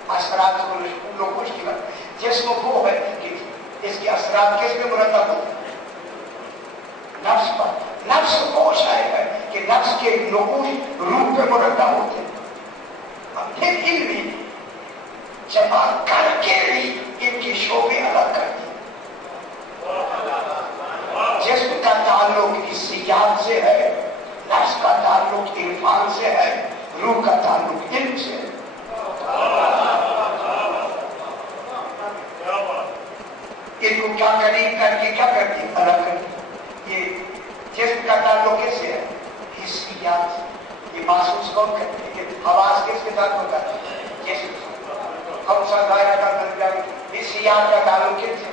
असरात को नुकूश की बात। जिस्म वो है कि इसके असरात किस पे मुरतब होते हैं? नफ्स पर। नफ्स वो शायद है कि नफ्स के नुकूश रूह पे मुरतब होते हैं। अब फिर इनमें जमा करके भी इनके शोबे अलग कर दिए। जिस्म का ताल्लुक हिस्सियात से है, नफ्स का ताल्लुक इरफान से है, रूह का ताल्लुक इल्म से है। इनको क्या करीब करके क्या करती अलग करती। ये जिस्म का ताल्लुक किससे है? हिस्सियात से। ये महसूस कौन करते हैं? आवाज किसके साथ होता है? जिस्म। हम सब दायरा का मतलब हिस्सियात का ताल्लुक किससे?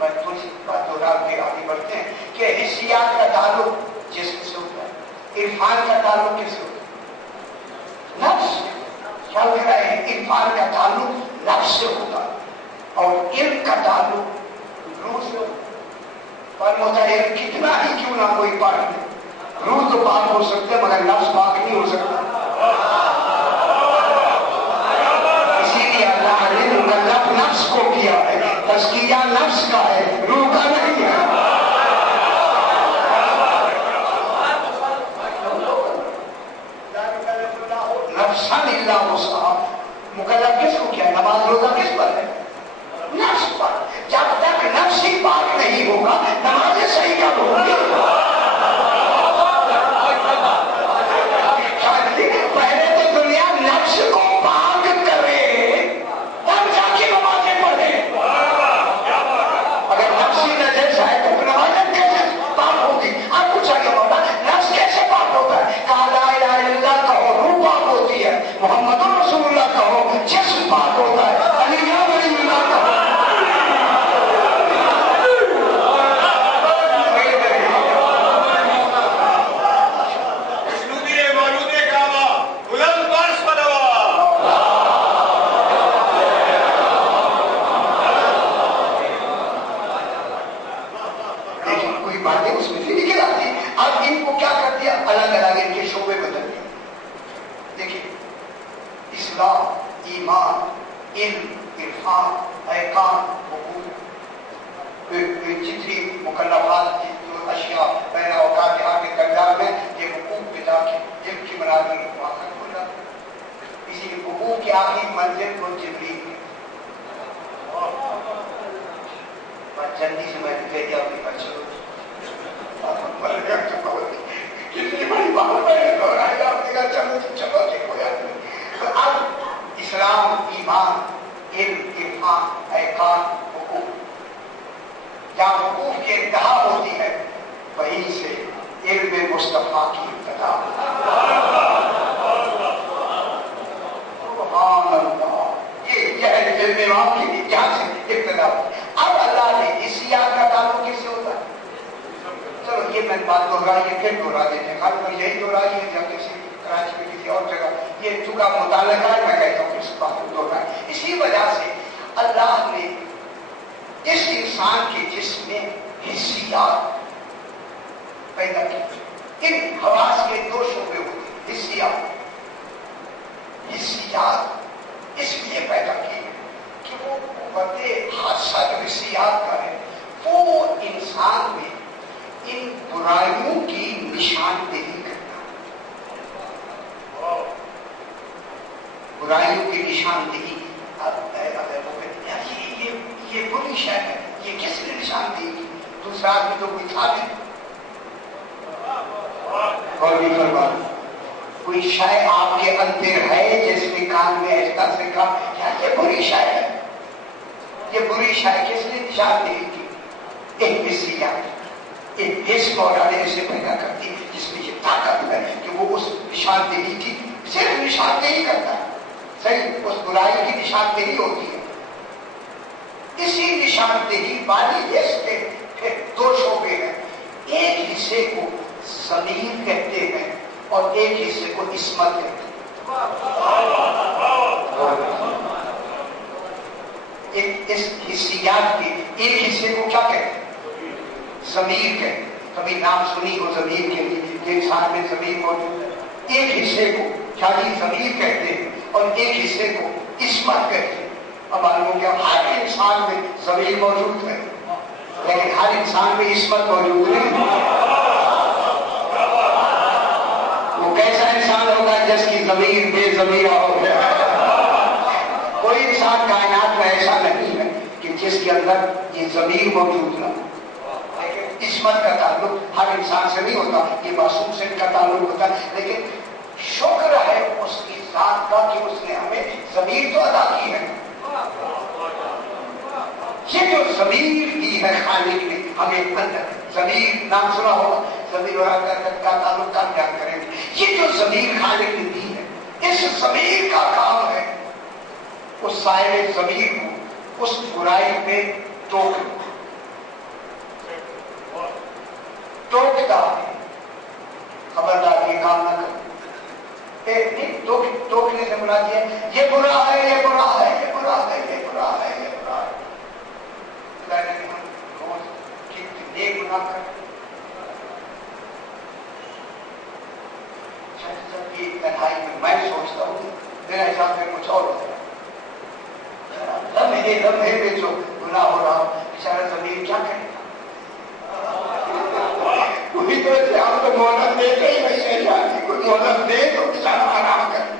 मैं थोड़ी सी बात दोहरा के आगे बढ़ते हैं कि हिस्सियात का ताल्लुक जिस्म से होता है, इरफान का ताल्लुक किससे होता है? नफ्स। क्या हो रहा है? इरफान का ताल्लुक नफ्स से होता है और इल्म का ताल्लुक रूह से होता है। पर मुताहिर कितना ही क्यों ना कोई पाक नहीं, रूह तो पाक हो सकते मगर नफ्स पाक नहीं हो सकता। इसीलिए अल्लाह ने मुकल्लफ नफ्स को किया है। तज़किया नफ्स का है, रूह का नहीं है। नफ्सन इल्ला वुसअहा। मुकल्लफ किसको किया? नमाज रोजा किस पर है? नफ्स पर। जब तक नफ्स ही पाक नहीं होगा नमाजें सही कब होंगी? पहले तो दुनिया नफ्स को पाक करे तब जाके नमाजें पढ़े। अगर नफ्स ही नजर है तो नमाजें कैसे पाक होगी? अब पूछा गया होगा नफ्स कैसे पाक होता है? कहा ला इलाहा इल्लल्लाह कहो, रूह पाक होती है। मोहम्मद रसूलुल्लाह कहो, जिस्म पाक होता है। अलिया वलीउल्लाह कहो। जितनी मुकल्लफात की जो अशिया पैरा औकात यहाँ के किरदार में ये हुकूक पिता की बराबरी वाक़ई हो जाता है। इसी हुकूक की आखिरी मंजिल को जिब्रील जल्दी से मैंने कह दिया अपनी बच्चों कितनी बड़ी बात मैंने दोहराई आपने कहा चलो ठीक हो जाती। तो अब इस्लाम, ईमान, इल्म, इरफान, ऐकान, हुकूक, जहाँ हुकूक की इंतहा होती है वहीं से इल्म मुस्तफा की इब्तिदा। ये इल्म इमाम की यहाँ से इब्तिदा। अब अल्लाह ने इसी याद का ताल्लुक किससे होता है? चलो ये मैं बात दोहराई है, फिर दोहरा देते हैं। खाली पर यही दोहराई है जब किसी कराची में किसी और जगह ये चूका मुतालका है, मैं कहता हूँ इस बात को दोहराए। इसी वजह से अल्लाह ने इस इंसान के जिस्म में हिस्सियात पैदा की। इन हवास के दो शोबे होते हैं, हिस्सियात इसलिए पैदा की कि वो कुव्वते हादसा जो हिस्सियात का है वो इंसान में इन बुराइयों की निशानदेही करना, बुराइयों की निशानदेही। अगर वो ये बुरी शय है, ये किसने निशानदेही की? दूसरा आदमी तो कोई था नहीं। और भी फरमान, कोई शय आपके अंदर है जिसने कान में ऐसा से कहा क्या ये बुरी शय है? ये बुरी शय किसने निशानदेही की? एक हिस्सियात, एक हिस्स मौला ने इसे पैदा करती जिसमें ये ताकत है कि वो उस निशानदेही की सिर्फ निशानदेही करता है। सही, उस बुराई की निशानदेही होती है। इसी निशानदेही वाली हिस्स के फिर दो शोबे हैं। एक हिस्से को ज़मीर कहते हैं और एक हिस्से को इस्मत कहते हैं। इस हिस्सियात के एक हिस्से को क्या कहते हैं? ज़मीर कहते हैं। कभी नाम सुनी हो ज़मीर के लिए, इंसान में ज़मीर मौजूद है। एक हिस्से को खाली ज़मीर कहते हैं और एक हिस्से को इस्मत कहते हैं। अब मालूम क्या, हर इंसान में ज़मीर मौजूद है लेकिन हर इंसान में इस्मत मौजूद नहीं। वो कैसा इंसान होगा जिसकी ज़मीर बेज़मीरा हो गया? कोई इंसान कायनात में ऐसा नहीं है कि जिसके अंदर ये ज़मीर मौजूद ना हो। लेकिन इस्मत का ताल्लुक हर इंसान से नहीं होता, ये मासूम से इनका ताल्लुक होता है। लेकिन शुक्र है उसकी जात का कि उसने हमें ज़मीर तो अदा की है। ये जो ज़मीर दी है खालिक ने हमें अंदर, ज़मीर नाम सुना होगा, ज़मीर का ताल्लुक का ध्यान करेंगे। ये जो ज़मीर खालिक ने दी है, इस ज़मीर का काम है उस साहिब ज़मीर को उस बुराई पे टोकता है। खबरदार ये काम ना करो। टोकने से बुरा दिया ये बुरा है, ये बुरा है, ये बुरा है, ये बुरा है, ये बुरा है। हम रोज कितने गुनाह करते। सबकी तन्हाई में मैं सोचता हूँ मेरा हिसाब में कुछ और होता है। लम्हे में जो गुनाह हो रहा हो बेचारा ज़मीर क्या करेगा? पूरी तरह से हम तो मोहलत देते ही नहीं है। कोई मोहलत दे तो बेचारा आराम करे,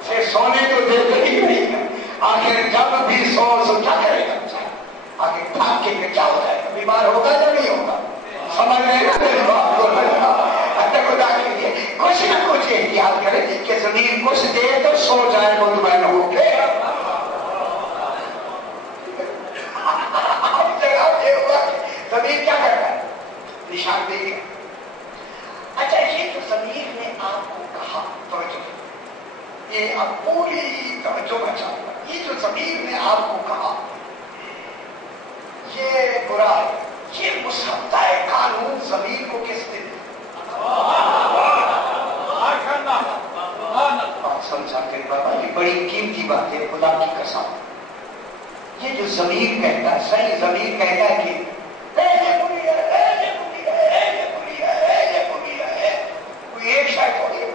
उसे सोने तो देते ही नहीं है। आखिर जब भी सो क्या करेगा? आखिर भाग के क्या हो जाएगा? बीमार होगा या नहीं होगा? समझ रहे ना मेरे बात को? खुदा के लिए कुछ ना कुछ एहतियात करे कि ज़मीर कुछ दे तो सो जाए मुतमईन होके। ज़मीर क्या करता है? निशानदेही। अच्छा, ये तो ज़मीर ने आपको कहा, तवज्जो, ये अब पूरी तवज्जो का चाहूंगा। ये जो ज़मीर ने आपको कहा ये बुरा है, ये मुसद्दा है कानून ज़मीर को किसने दिया? समझा के बाबा, ये बड़ी कीमती बात है, खुदा की कसम। ये जो ज़मीर कहता है, सही ज़मीर कहता है कि कोई एक शायद हो गया।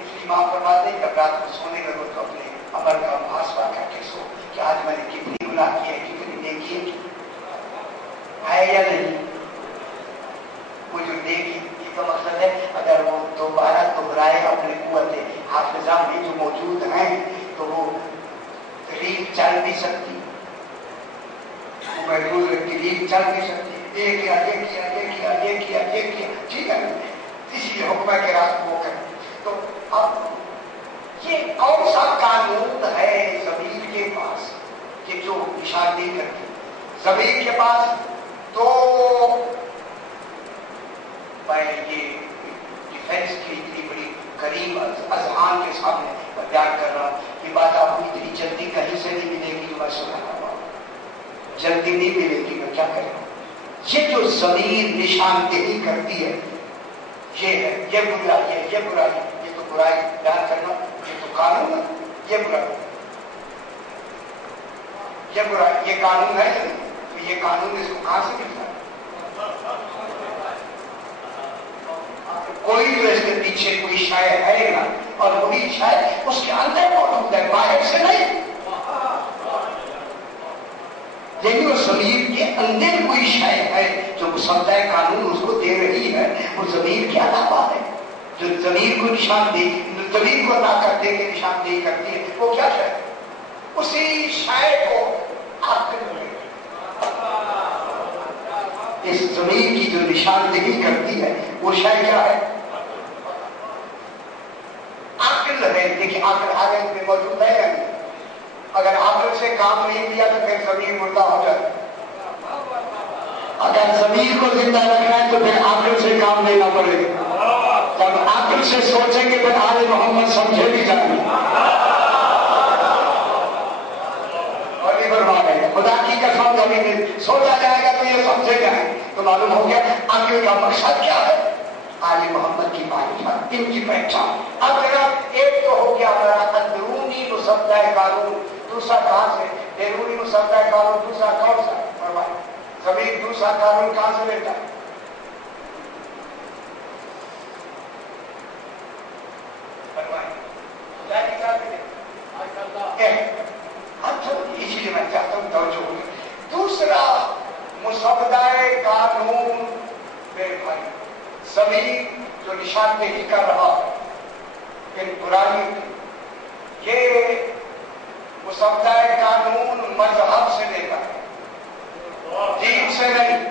इसलिए मां फरमाते हैं जब रात को सोने लगो तो अपने अमर का मुहासबा करके सो कि आज मैंने कितनी गुनाह की है, कितनी नेकी है या नहीं। वो जो नेकी का मकसद है अगर वो दोबारा दोहराए अपने कुव्वते हाफिजा में जो मौजूद हैं तो वो रील चल भी सकती, महफूज रील चल भी सकती। ये किया, ये किया, ये किया, ये किया, ये किया, ठीक है। इसलिए हुक्म के रात वो करें। तो अब ये कौन सा कानून है ज़मीर के पास कि जो निशानदेही करती? ज़मीर के पास दो میں یہ ڈیفینس کی اتنی بڑی قریب اذہان کے سامنے بیان کر رہا ہوں. یہ بات آپ کو اتنی جلدی کہیں سے نہیں ملے گی جو میں سنا رہا ہوں. جلدی نہیں ملے گی. میں کیا کہہ رہا ہوں؟ یہ جو ضمیر نشاندہی کرتی ہے یہ ہے، یہ برائی ہے، یہ برائی، یہ تو برائی بیان کرنا، یہ تو قانون ہے، یہ برائی، یہ برائی، یہ قانون ہے نہیں. تو یہ قانون اس کو کہاں سے ملتا ہے؟ کوئی تو اس کے پیچھے کوئی شے ہے نا، اور وہی شے اس کے اندر موجود ہے، باہر سے نہیں. لیکن وہ ضمیر کے اندر کوئی شے ہے جو مسودہ قانون اس کو دے رہی ہے. وہ ضمیر کیا بات ہے جو ضمیر کو نشاندہی، ضمیر کو طاقت دے کے نشاندہی کرتی ہے. وہ کیا شے؟ اسی شے کو عقل ہے. اس ضمیر کی جو نشاندہی کرتی ہے وہ شے کیا ہے؟ عقل ہے. دیکھیے عقل حالت میں موجود ہے یا نہیں؟ اگر عقل سے کام نہیں لیا تو پھر ضمیر مردہ ہو جائے. اگر ضمیر کو زندہ رکھنا ہے تو پھر عقل سے کام لینا پڑے گا. جب عقل سے سوچیں گے پھر آل محمد سمجھے بھی جائیں گے. اور یہ برباد ہے. خدا کی قسم کبھی سوچا جائے گا تو یہ سمجھے جائیں. تو معلوم ہو گیا عقل کا مقصد کیا ہے. آل محمد کی معرفت، ان کی پہچان. اب جناب ایک تو ہو گیا ہمارا اندرونی مسودہ قانون، دوسرا کہاں سے؟ بیرونی مسودہ قانون. دوسرا کون سا؟ فرمائیں. زمین دوسرا قانون کہاں سے لیتا ہے؟ فرمائیں. خدا کی ذات ہے. اسی لیے میں چاہتا ہوں توجہ ہو. دوسرا مسودہ قانون میرے بھائی زمین جو نشاندہی کر رہا ہے ان برائیوں کی، یہ مسودہ قانون مذہب سے لیتا ہے، دین سے نہیں.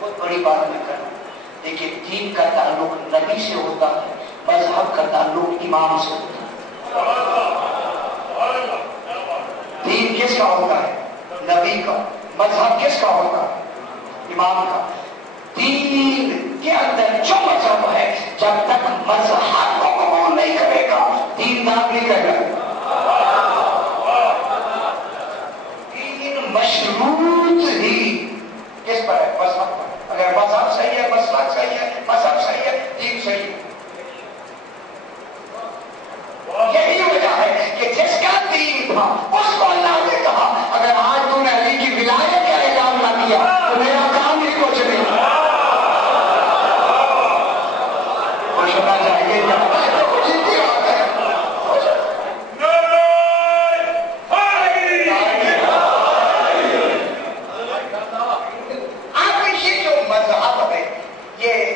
بہت بڑی بات میں کروں. دیکھیے دین کا تعلق نبی سے ہوتا ہے، مذہب کا تعلق امام سے ہوتا ہے. دین کس کا ہوتا ہے؟ نبی کا. مذہب کس کا ہوتا ہے؟ امام کا. دین کے اندر جو مذہب ہے جب تک مذہب کو قبول نہیں کرے گا دیندار نہیں کرے گا. دین مشروط ہی کس پر ہے؟ مذہب پر. اگر مذہب صحیح ہے، مسلک صحیح ہے، مذہب صحیح ہے، دین صحیح ہے. یہی وجہ ہے کہ جس کا دین تھا اس کو اللہ نے کہا اگر آج تم نے علی کی ولایت کا اعلان نہ کیا تو میرا کام ہی کچھ نہیں. خوش ہونا چاہیے. اب یہ جو مذہب ہے یہ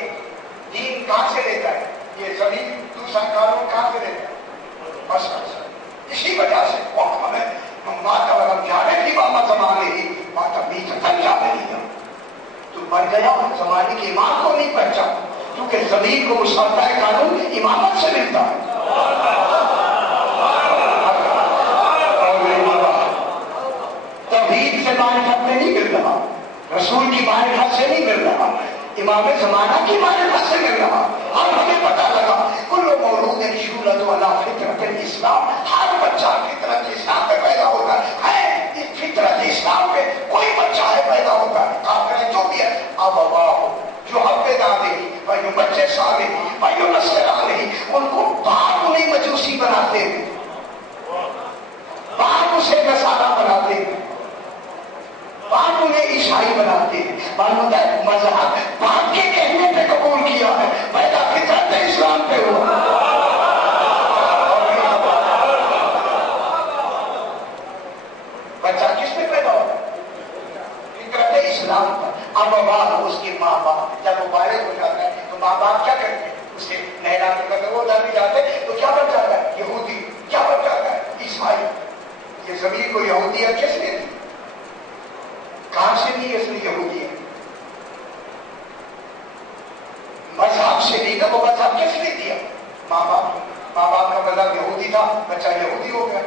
دین کہاں سے لیتا ہے؟ یہ زمین دوسرا قانون کہاں سے لیتا ہے؟ اسی وجہ سے حکم ہے ماتا ورم جانے کی ماما زمانے ہی ماتا بیچ تنجا نہیں ہے. تو مر گیا زمانے کے امام کو نہیں پہچانا کیونکہ زمین کو مسودہ قانون امامت سے ملتا ہے. توحید سے معرفت میں نہیں مل رہا، رسول کی معرفت سے نہیں مل رہا، امام زمانہ کی معرفت سے مل رہا. اب ہمیں پتا لگا کل مولود یولد علی فطرت الاسلام، ہر بچہ فطرت اسلام پہ پیدا ہوتا ہے. فطرت اسلام پہ کوئی بچہ ہے پیدا ہوتا ہے کافر جو بھی ہے. اب جو ہم پیدا نہیں بھائی بچے سارے بھائی نصرانی نہیں، ان کو باپ انہیں مجوسی بناتے ہیں، باپ اسے نصارا بناتے ہیں، باپ انہیں عیسائی بناتے ہیں. معلوم ہے مذہب باپ کے کہنے پہ قبول کیا ہے، پیدا فطرت اسلام پہ ہوا. بچہ کس پہ پیدا ہو؟ فطرت اسلام پر. اب بعد اس کے ماں باپ جب وہ بالغ ہو جاتا ہے تو ماں باپ کیا کرتے ہیں؟ اسے نہلاتے کرتے وہ ادھر بھی جاتے تو کیا بن جاتا ہے؟ یہودی. کیا بن جاتا ہے؟ عیسائی. یہ زمین کو یہودیت کس نے دی؟ کہاں سے دی اس نے یہودیت؟ مذہب سے دی نا. وہ مذہب کس نے دیا؟ ماں باپ. ماں باپ کا مذہب یہودی تھا، بچہ یہودی ہو گیا.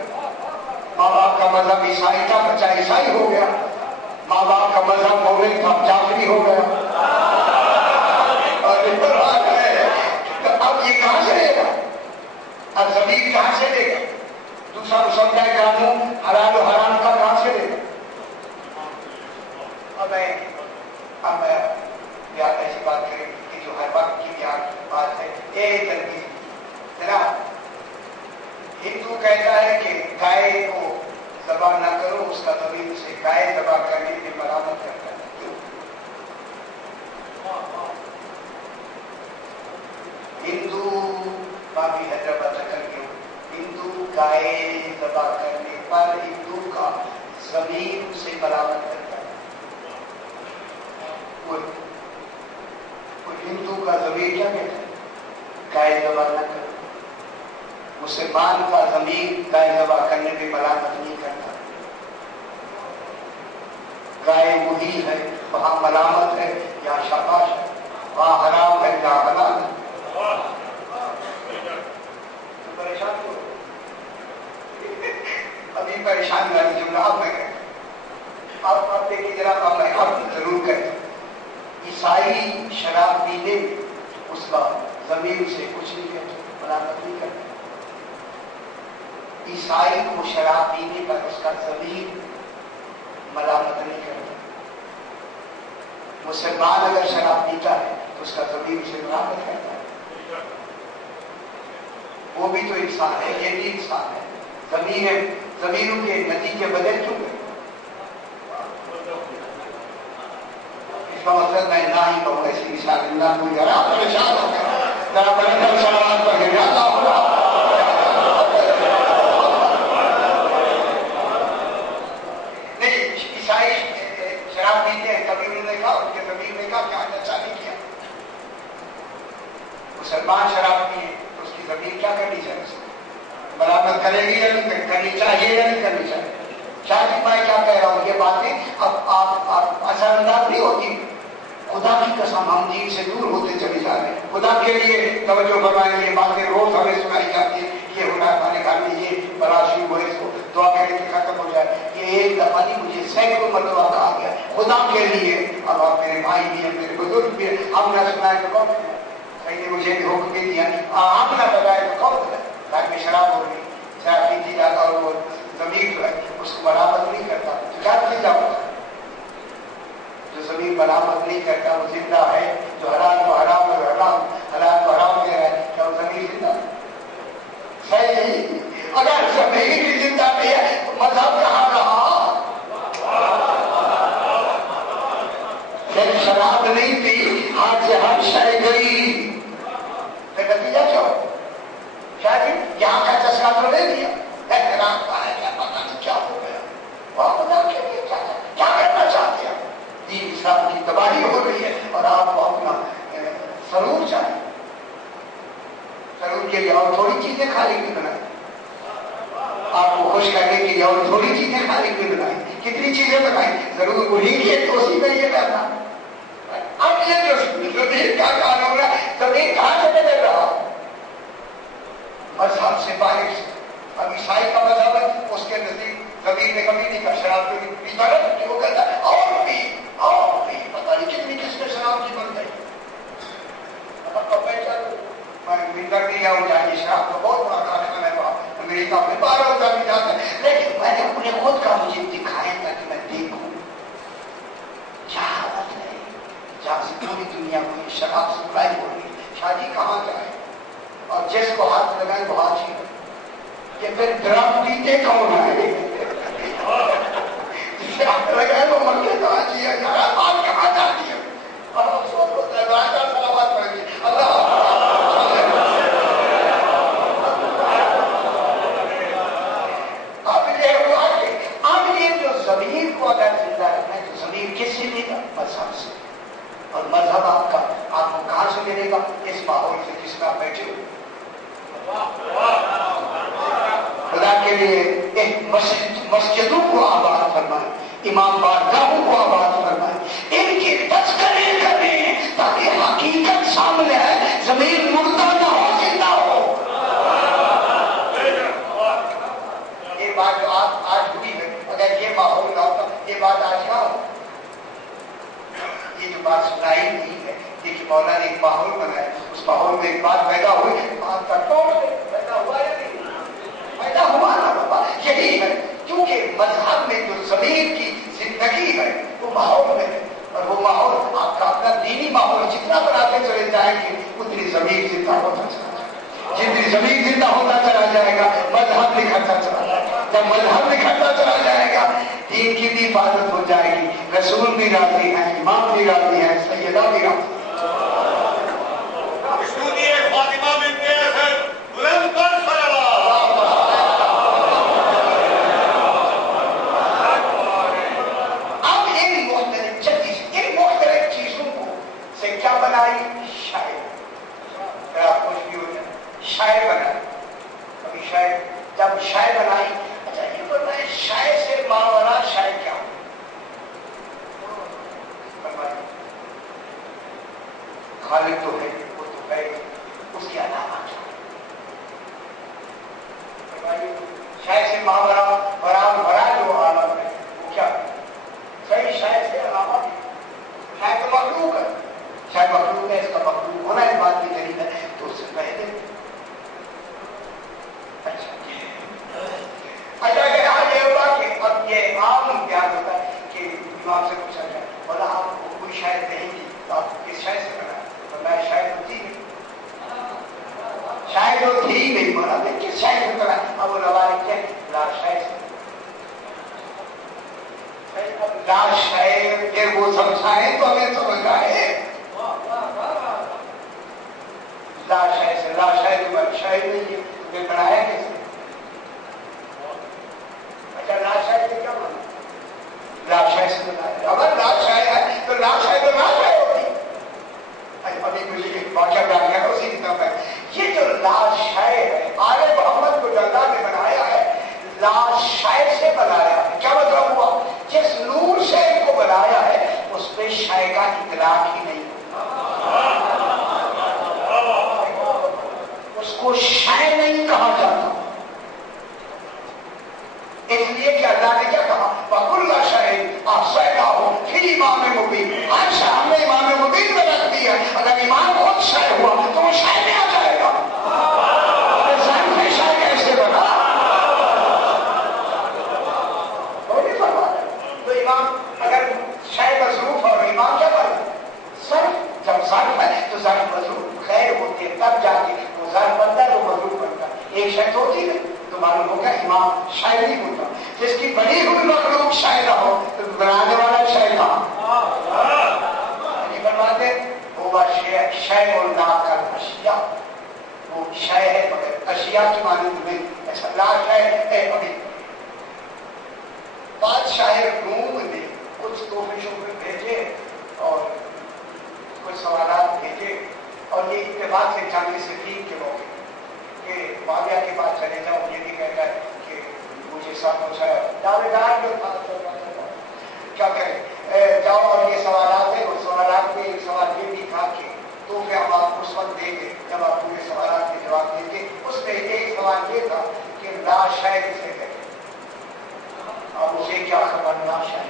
माँ बाप का मजहब ईसाई था, बच्चा ईसाई हो गया। माँ बाप का मजहब मौलवी था, जाफरी हो गया। और इधर आ गए, तो अब ये कहां से लेगा? अब जमीन कहां से लेगा? दूसरा समुदाय कानून हलाल और हराम का कहां से लेगा? अब मैं ऐसी बात करें कि जो हर वक्त की बात है, एक तरीके है ना। हिंदू कहता है कि गाय को ज़बह न करो, उसका जमीन से गाय ज़बह करने की मरामत करता है। क्यों? हिंदू बाबी हैदराबाद तक क्यों? हिंदू गाय ज़बह करने पर हिंदू का जमीन से मरामत करता है। हिंदू का जमीन क्या कहता है? गाय ज़बह न करो। मुसलमान का जमीन गाय ज़बह करने में मलामत नहीं करता। गाय वही है, वहां मलामत है या शाबाश है, वहां हराम है या हलाल है। तो परेशान हो अभी परेशान वाली जुमला अब मैं कहता हूं। अब देखिए जरा, अब मैं अब जरूर कहता हूं, ईसाई शराब पीने उसका जमीन से कुछ नहीं कहते, मलामत नहीं करते। ईसाई को शराब पीने पर उसका जमीन मलामत नहीं करता। मुसलमान अगर शराब पीता है तो उसका जमीन से मलामत करता है। वो भी तो इंसान है, ये भी इंसान है। जमीनों के नतीजे बदल क्यों गए? इसका मतलब मैं ना ही कहूँ ऐसी मिसाल ना कोई जरा परेशान हो गया, जरा बड़े सवाल पर गया नहीं। ईसाई शराब पीते हैं, कभी उन्होंने कहा उनके जमीन में कहा क्या अच्छा नहीं किया। मुसलमान शराब पिए तो उसकी जमीन क्या करनी चाहिए? बराबर करेगी या नहीं करनी चाहिए या नहीं करनी चाहिए? शायद मैं क्या कह रहा हूँ, ये बातें अब आप असरअंदाज नहीं होती। खुदा की कसम हम दीन से दूर होते चले जा रहे हैं। खुदा के लिए तवज्जो फरमाएं, ये बातें रोज हमें सुनाई जाती है, ये हो रहा है हमारे घर में, ये बड़ा शुरू हो, इसको दुआ करें कि खत्म हो जाए। ये एक दफा नहीं, मुझे सैकड़ों मरतबा कहा गया खुदा के लिए। अब आप मेरे भाई भी हैं, मेरे बुजुर्ग भी हैं, हम न सुनाए तो कौन? सही ने मुझे भी हुक्म भी दिया, आप न बताए तो कौन बताए? घर में शराब हो गई, शराब पीती जाता और वो जमीन जो है उसको बराबर नहीं करता, क्या चीज होगा? जो जमीन बराबर नहीं करता वो जिंदा है। जो हराम को हराम और हलाल को हराम कह रहा है, क्या वो जमीन जिंदा? सही। अगर जमीन जिंदा नहीं है तो मजहब कहाँ रहा? जब शराब नहीं थी, हाथ से हाथ शय गई, तो नतीजा क्या हो? शायद यहाँ का चस्का तो ले लिया, एहतराम का है, क्या पता नहीं क्या हो गया। वहां खुदा के लिए क्या करना चाहते हैं? दीन इस्लाम की तबाही हो रही है और आपको अपना सरूर चाहिए। सरूर के लिए और थोड़ी चीजें खाली क्यों बनाई? आपको खुश करने के लिए और थोड़ी चीजें खाली क्यों बनाई? कितनी चीजें बनाई? जरूर वही की है तो उसी में ये करना। अब ये जो जमीन का कानून है, जमीन कहां से बदल रहा? मजहब से बाहर से। अब ईसाई का मजहब है, उसके नजदीक जमीन में कभी नहीं कर, शराब पीता है, वो कहता है और भी पता नहीं कितनी किस्में शराब की बन गई। मैं मिंदर नहीं आऊँ जाएंगे, शराब तो बहुत बड़ा कारखाना है वहाँ अमेरिका में, 12,000 भी जाता है। लेकिन मैंने अपने खुद का मुझे दिखाया ताकि मैं देखूं क्या हालत है, जहाँ से पूरी दुनिया में शराब सप्लाई हो रही है। शादी कहाँ जाए और जिसको हाथ लगाए वो हाथी है। ये फिर ड्रम पीते कौन है? जिसे हाथ लगाए वो मर के कहा चाहिए, बात कहाँ जाती है? और अफसोस होता है, राजा सलावत पड़ेगी अल्लाह। अब ये हुआ कि अब ये जो जमीन को अगर जिंदा रखना है तो जमीन किससे मिलेगा? मजहब से। और मजहब आपको कहां से मिलेगा? इस माहौल से जिसमें आप बैठे हो। खुदा के लिए एक मस्जिदों को आबाद फरमाए, इमाम बारगाहों को आबाद फरमाए, इनकी तस्करी करें ताकि हकीकत सामने है, जमीन मुर्दा ना हो, जिंदा हो। ये बात जो आप कि मौला ने एक माहौल बनाया, उस माहौल में एक बात पैदा हुई, बात का तोड़ पैदा हुआ या नहीं? पैदा हुआ ना बाबा, यही है। क्योंकि मजहब में जो ज़मीर की जिंदगी है वो माहौल में है, और वो माहौल आपका अपना दीनी माहौल जितना बनाते चले जाएंगे उतनी ज़मीर जिंदा होता चला जाएगा, जितनी ज़मीर जिंदा होता चला जाएगा मजहब निखरता चला जाएगा। जब मजहब निखरता चला जाएगा दीन की भी हिफाजत हो जाएगी, रसूल भी राजी हैं, इमाम भी राजी हैं, सैयदा भी राजी हैं। फातिमा बिन्ते असद बुलंद कर सलावत। अब इन मुख्तलिफ चीजों को से क्या बनाई? शायर। अगर आप कुछ भी हो जाए शायर बनाई, अभी शायर जब शायर बनाई, अच्छा ये बताए शायर से मावरा शायर क्या हो? खालिद तो है, वो तो है, उसके अलावा शायर से मावरा भरा जो आलम है वो क्या सही? शायर से अलावा शायर तो मखलूक है, शायर मखलूक है, इसका मखलूक होना इस बात की दलील है, तो उससे पहले अच्छा ये होगा कि अब ये आम ज्ञान होता है कि इमाम से पूछा जाए बोला आपको कोई शायर कहेंगी तो आप किस शायर से बनाए? तो मैं शायर तो थी नहीं, शायर तो थी नहीं, बोला मैं किस शायर से बनाए? अब वो लवारी क्या ला शायर से, ला शायर, फिर वो समझाए तो हमें समझ आए ला शायर से, ला शायर तो शायर नहीं है, तुम्हें बनाया कैसे? अच्छा लाशायर से क्या माना? लाशायर से बनाया, अगर लाशायर है तो लाशायर होती। अभी मुझे वाक्य बयान किया उसी किताब में, ये जो लाशायर है आले मोहम्मद को अल्लाह ने बनाया है, लाशायर से बनाया है। क्या मतलब हुआ? जिस नूर से इनको बनाया है उस पे शायर का इतलाक ही नहीं, उसको शायर नहीं कहा जाता, इसलिए कि अल्लाह ने क्या कहा? वकुल्ला शाहिद आसैना हो फिर इमाम मुबीन, हर शाह हमने इमाम मुबीन में रख दिया। अगर इमाम खुद शायर हुआ तो वो शायर में आ जाएगा, शायर कैसे बना? तो इमाम अगर शायर मजरूफ और इमाम क्या बना? सर्फ, जब सर्फ है तो सर्फ मजरूफ खैर होती है, तब जाके वो सर्फ बनता है, वो मजरूफ बनता है। एक शर्त होती है तो मालूम होगा इमाम शायर नहीं होता। जिसकी बनी हुई मखलूक शायर हो तो बनाने वाला शायर बनवाते वो शायर और ना कर अशिया, वो शायर है मगर अशिया की मालूम नहीं। ऐसा लाश है अभी बादशाह रूम ने कुछ तोहफे शोफे भेजे और कुछ सवालात भेजे, और ये इत्तेफाक से जाने से ठीक के मौके कि माविया के पास चले जाओ, ये भी कहता है कि मुझे सब कुछ है, दावेदार जो था क्या करें, जाओ और ये सवालात है, उस सवालात में एक सवाल ये भी था कि तो फिर हम आप उस वक्त देंगे जब आप पूरे सवालात के जवाब देंगे। उसमें एक सवाल ये था कि लाश है किसे कहते, अब उसे क्या खबर लाश है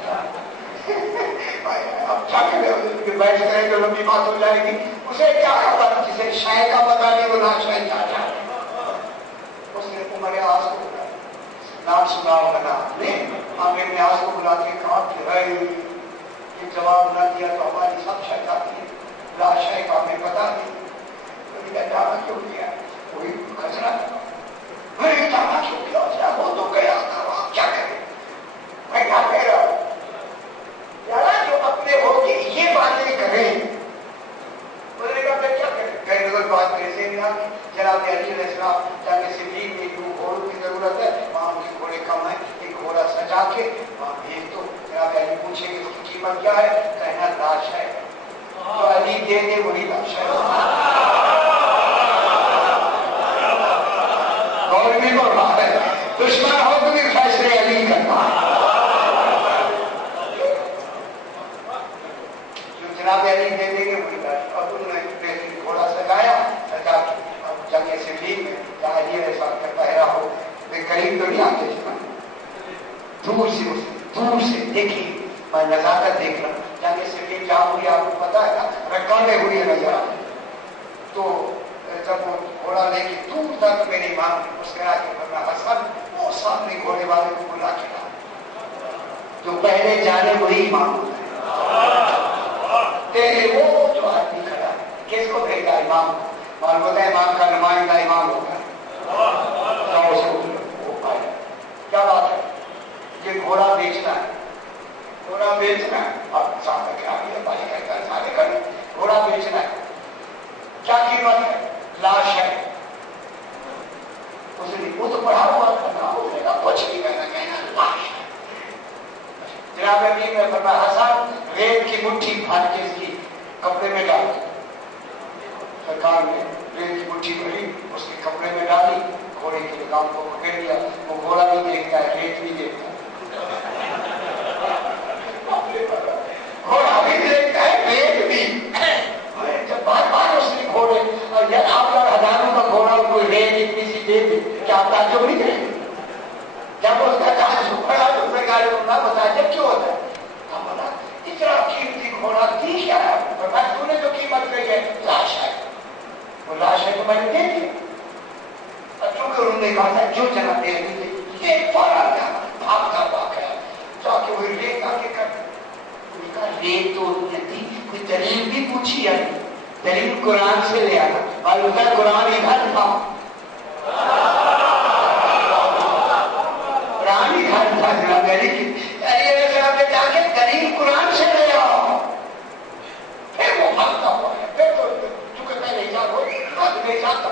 अब क्या करें, बैठ करें तो लंबी बात हो जाएगी, उसे क्या खबर, जिसे शायर का पता नहीं वो लाश है क्या क्या। उसने उमर आस को बुलाया, नाम सुना होगा ना आपने, आमिर ने आस को बुला के कहा कि भाई ये जवाब न दिया तो हमारी सब शायद आती है, लाश है का हमें पता नहीं, तो दावा क्यों किया? कोई खतरा नहीं, दावा क्यों किया? वो तो गया था, आप क्या करें? मैं क्या कह रहा हूँ यारा, जो अपने हो कि ये बातें करें, बोले का मैं क्या करें? कई लोग बात कैसे नहीं आती, जनाब अली अलैहिस्सलाम जाके सिद्दीक में जो घोड़ों की जरूरत है वहाँ उनके घोड़े कम है, एक घोड़ा सजा के वहाँ भेज दो। जनाब अली पूछेंगे उसकी कीमत क्या है, कहना लाश है, तो अली दे दे वही लाश है। और भी बोल रहा है दुश्मन हो तो भी फैसले अली करना है, जो जनाब अली दे देंगे वही लाश। और उन्होंने घोड़ा सजाया, सजा जगह से भी में जहाँ अली ऐसा पहरा हो, वे करीब तो नहीं आते, दूर से देखी मैं नजाकत देख रहा, जंग सिफीन जहाँ हुई आपको पता है ना, रक्का में हुई है नजर आती। तो जब वो घोड़ा लेके दूर तक मेरे इमाम उसने आके फरमाया हसन वो सामने घोड़े वाले को बुला के ला, जो पहले जाने वही इमाम तेरे वो जो आदमी खड़ा है किसको भेजा? इमाम को। और बोलता है इमाम का नुमाइंदा इमाम होगा। क्या बात है? ये घोड़ा बेचना है, घोड़ा बेचना है। अब सामने क्या भाई कहता है सारे कर घोड़ा बेचना है, क्या कीमत है? लाश है। उसने वो तो पढ़ा हुआ था, उसने कहा कुछ नहीं कहना, कहना लाश है। जनाब अमीर ने फरमाया हसन रेत की मुट्ठी फाड़ के इसकी कपड़े में डाल। सरकार ने रेत की मुट्ठी भरी, उसके कपड़े में डाली, घोड़े के लगाम को पकड़ लिया। वो घोड़ा भी देखता है, रेत भी देखता है, घोड़ा भी देखता है, रेत भी। जब बार बार उसने घोड़े और आप यार हजारों का घोड़ा कोई रेत इतनी सी दे दे, क्या आप ताज्जुब नहीं करेंगे? जब उसका काज बड़ा उसने कहा ना बता जब क्यों होता है? हम बोला इतना कीमती घोड़ा दी क्या है? तूने जो कीमत कही है लाश है, वो लाश है तो मैंने दे दी। चूंकि उन्होंने कहा था जो जना दे दी ये फौरन था भागता भाग गया जाके वो रेत आके कर उनका रेत तो नहीं कोई दलील भी पूछी है, दलील कुरान से ले आना और उसका कुरान इधर था, कुरान इधर था जनाब अरे जाके दलील कुरान से ले आओ। फिर वो भागता हुआ है, फिर तो चूंकि पहले जा हो ले जाता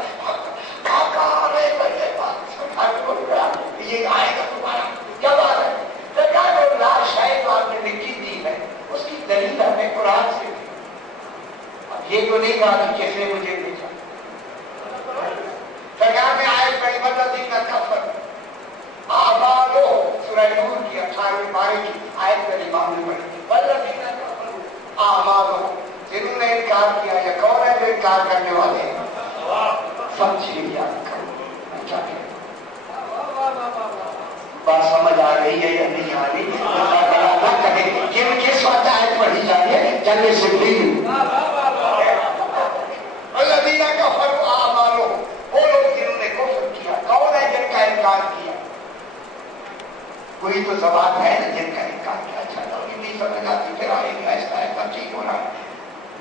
ये आएगा तुम्हारा क्या बात है? सरकार को लाश है तो आपने लिखी दी है, उसकी दलील हमें कुरान से दी। अब ये तो नहीं कहा कि कैसे मुझे भेजा। सरकार में आए बड़ी बददीन कफर आबादो सूरह नूर की 18वीं पारे की आयत में इमाम ने पढ़ी बददीन कफर आबादो जिन्होंने इनकार किया या कौन है जो इनकार करने वाले हैं? समझिए क्या बात समझ आ रही है या नहीं आ रही? ना कहे कि किस वक्त आयत पढ़ी जा रही है जंग सिफीन अल्लज़ीना कफ़रू आमालुहुम, वो लोग जिन्होंने कुफ्र किया। कौन है जिनका इनकार किया? कोई तो जवाब है ना जिनका इनकार किया। अच्छा तो नहीं समझ आती फिर आएगी ऐसा है तब ठीक हो रहा है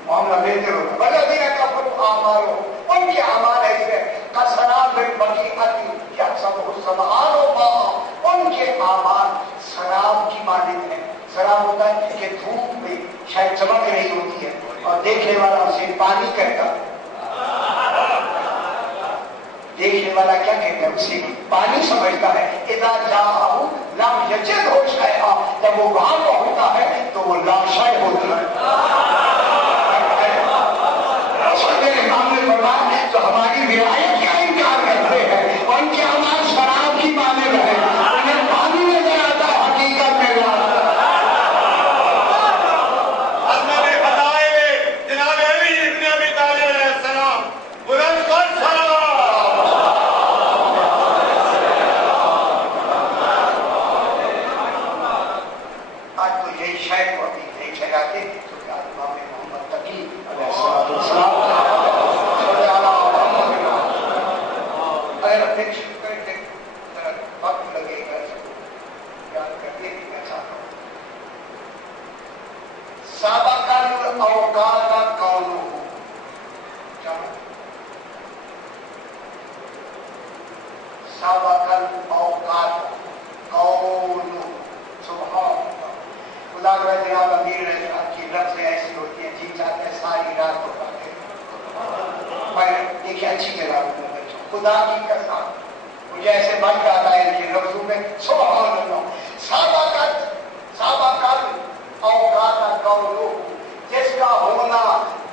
मामला बेहतर होगा। अल्लज़ीना कफ़रू आमालुहुम, उनके अमाल ऐसे कसराब बकीअत यहसबुहु ज़मआनु माअ, उनके अमाल शराब की मानिंद है। शराब होता है कि धूप में शायद चमक रही होती है और देखने वाला उसे पानी कहता, देखने वाला क्या कहता है? उसे पानी समझता है। इज़ा जाअहु लम यजिदहु शैअन, जब वो वहां पहुंचता है तो वो लाशय होती है। तो हमारी रिवायत का इनकार करते हैं, उनके अमाल शराब की माने रहे, उन्हें पानी नजर आता है, हकीकत में जनाब अली इब्न अबी तालिब अलैहिस्सलाम बुलंद कर आज तो यही शायद को अभी नहीं ठहराते क्योंकि आज इमाम मोहम्मद तकी अलैहिस्सलाम अगर अपने वक्त लगेगा याद करने की मैं चाहता हूँ। साबकल औकात कौनुहु, साबकल औकात कौनुहु, सुभान अल्लाह। खुदा का जनाब अमीर रहमान की लफ्ज़ ऐसी होती है जी चाहते हैं सारी रात हो पाते हैं। मैं देखिए अच्छी जगह खुदा की कसम मुझे ऐसे मन आता है कि लफ्जों में सुभान अल्लाह। साबकल औकात कौनुहु, जिसका होना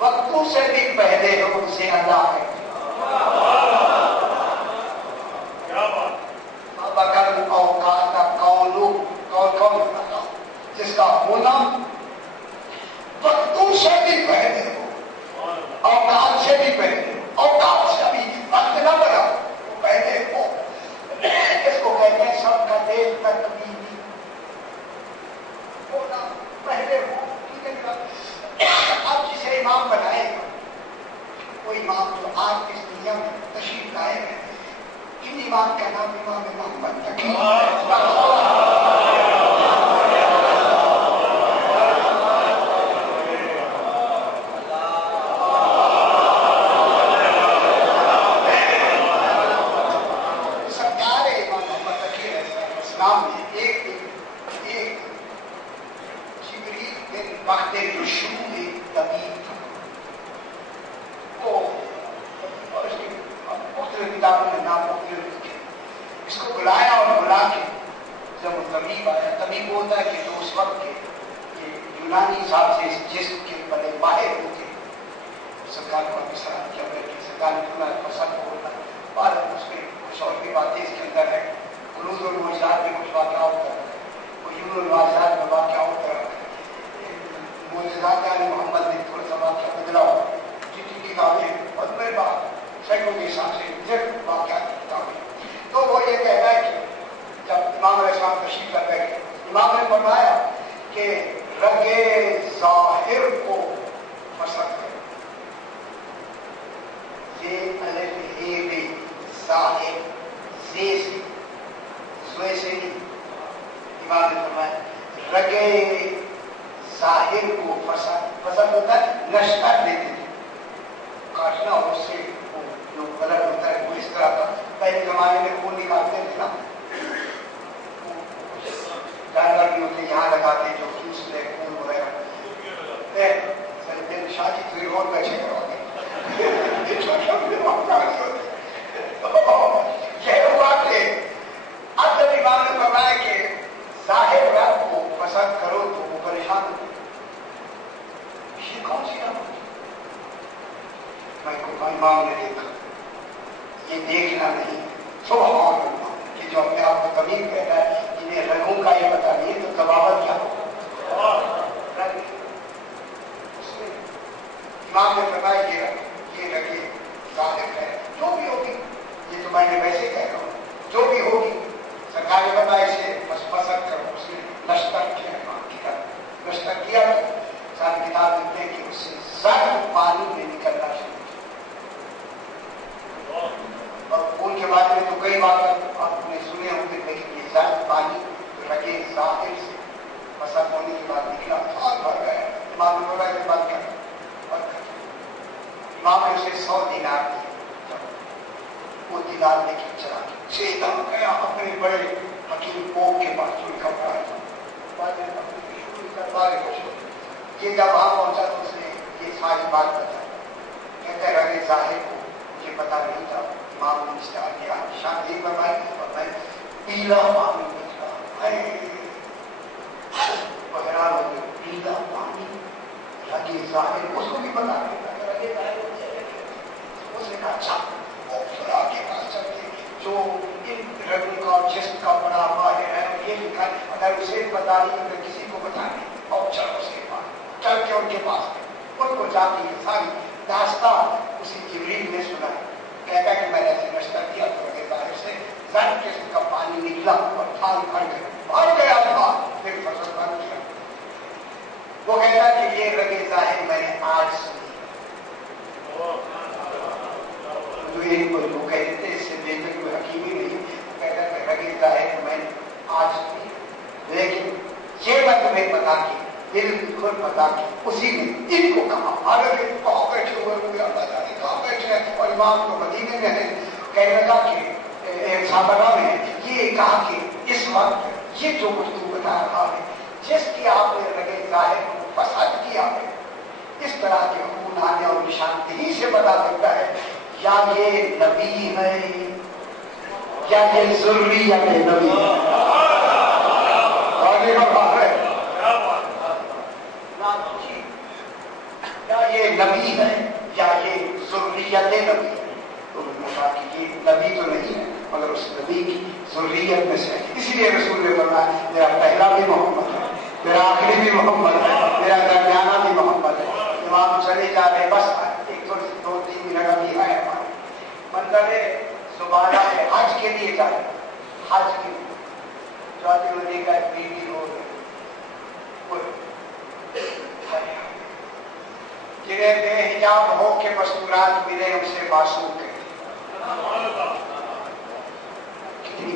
वक्तों से भी पहले है उनसे अल्लाह है। साबकल औकात कौनुहु, कौन अल्लाह, जिसका होना वक्तों से भी पहले हो, औकात से भी पहले, औकात से भी वक्त न बना वो पहले हो। इसको कहते हैं सबका देश तकमीली होना, पहले हो। ठीक है امام کا نام امام محمد تقی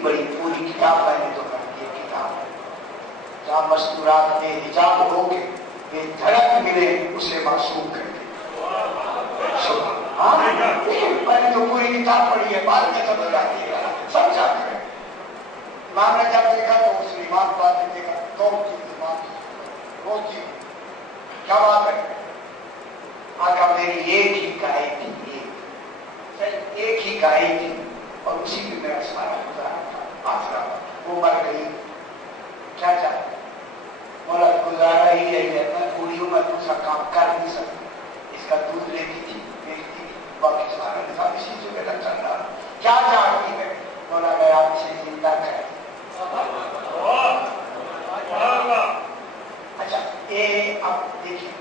बड़ी पूरी किताब मैंने तो कर दी किताब है जहाँ मस्तूरात में हिजाब हो के ये धड़क मिले उसे मासूम कर दे। हाँ मैंने तो पूरी किताब पढ़ी है, बाद में समझ आती है, समझा कर इमाम ने जब देखा तो उस इमाम को आते देखा तो क्या बात है आका मेरी एक ही गाय थी, एक ही गाय थी और उसी में मेरा सारा गुजारा था, आसरा वो मर गई, क्या चाहते बोला गुजारा ही यही है, मैं पूरी उम्र दूसरा काम कर नहीं सकती, इसका दूध लेती थी बेचती थी, बाकी सारा निजाम इसी से मेरा चल रहा, क्या चाहती है बोला मैं आपसे जिंदा कर। अच्छा ये अब देखिए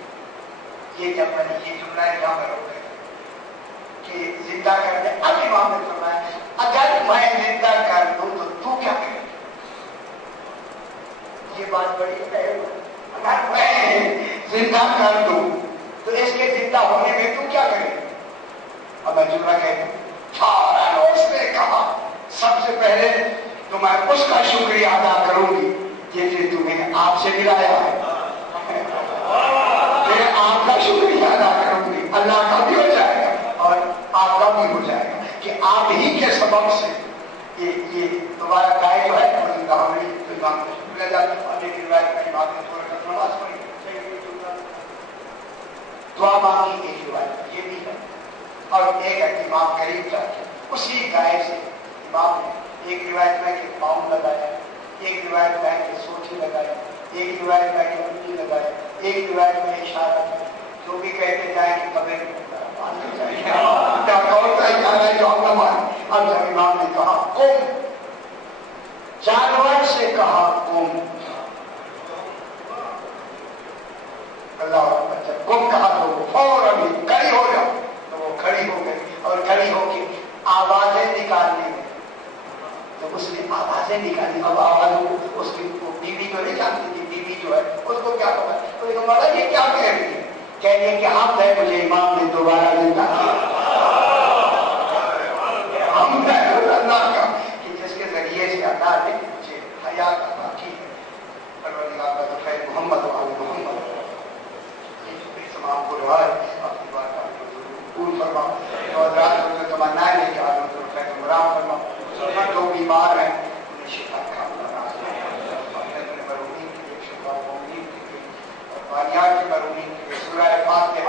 ये जब मैंने ये जुमला यहाँ पर हो गया कि जिंदा कर दे, अब इमाम ने फरमाया अगर मैं जिंदा कर दूं तो तू क्या करेगा? ये बात बड़ी है, अगर मैं जिंदा कर दूं तो इसके जिंदा होने में तू क्या करेगा? अब मैं जुमला कहता हूं उसने कहा सबसे पहले तो मैं उसका शुक्रिया अदा करूंगी जिसने तुम्हें आपसे मिलाया है, फिर आपका शुक्रिया अदा करूंगी, अल्लाह का भी हो जाएगा और आपका भी हो जाएगा कि आप ही के सबब से ये तुम्हारा गाय जो है दुआ मांगी एक रिवायत ये भी है और एक है इमाम करीब जाके उसी गाय से इमाम ने एक रिवायत में कि पाँव लगाया, एक रिवायत में कि सोची लगाया, एक रिवायत में कि उंगली लगाया, एक रिवायत में इशारा किया, जो भी कहते जाए कि कबीर अब जब इमाम ने कहा कुम, जानवर से कहा कुम, अल्लाह जब कुम कहा तो वो फौरन खड़ी हो जाओ, तो वो खड़ी हो गई और खड़ी होके आवाजें निकालने में तो उसने आवाजें निकाली। अब आवाज उसकी बीवी तो नहीं जानती थी, बीवी जो है उसको क्या पता, उसने कहा ये क्या कह रही है? कह रही है कि हम है मुझे इमाम ने दोबारा जिंदा किया, हम है अल्लाह का कि जिसके जरिए से अल्लाह ने मुझे हयात अता की है। परवरदिगार का तो खैर मोहम्मद वाले मोहम्मद तमाम को अपनी बात का पूर्ण फरमाओ और रात को जो तमन्नाएं लेके आ रहे हो तो खैर मुराद फरमाओ, जो बीमार हैं उन्हें शिफा का मरूमीन के लिए शिफा, और बानियात के मरूमीन के लिए सूरह फातिहा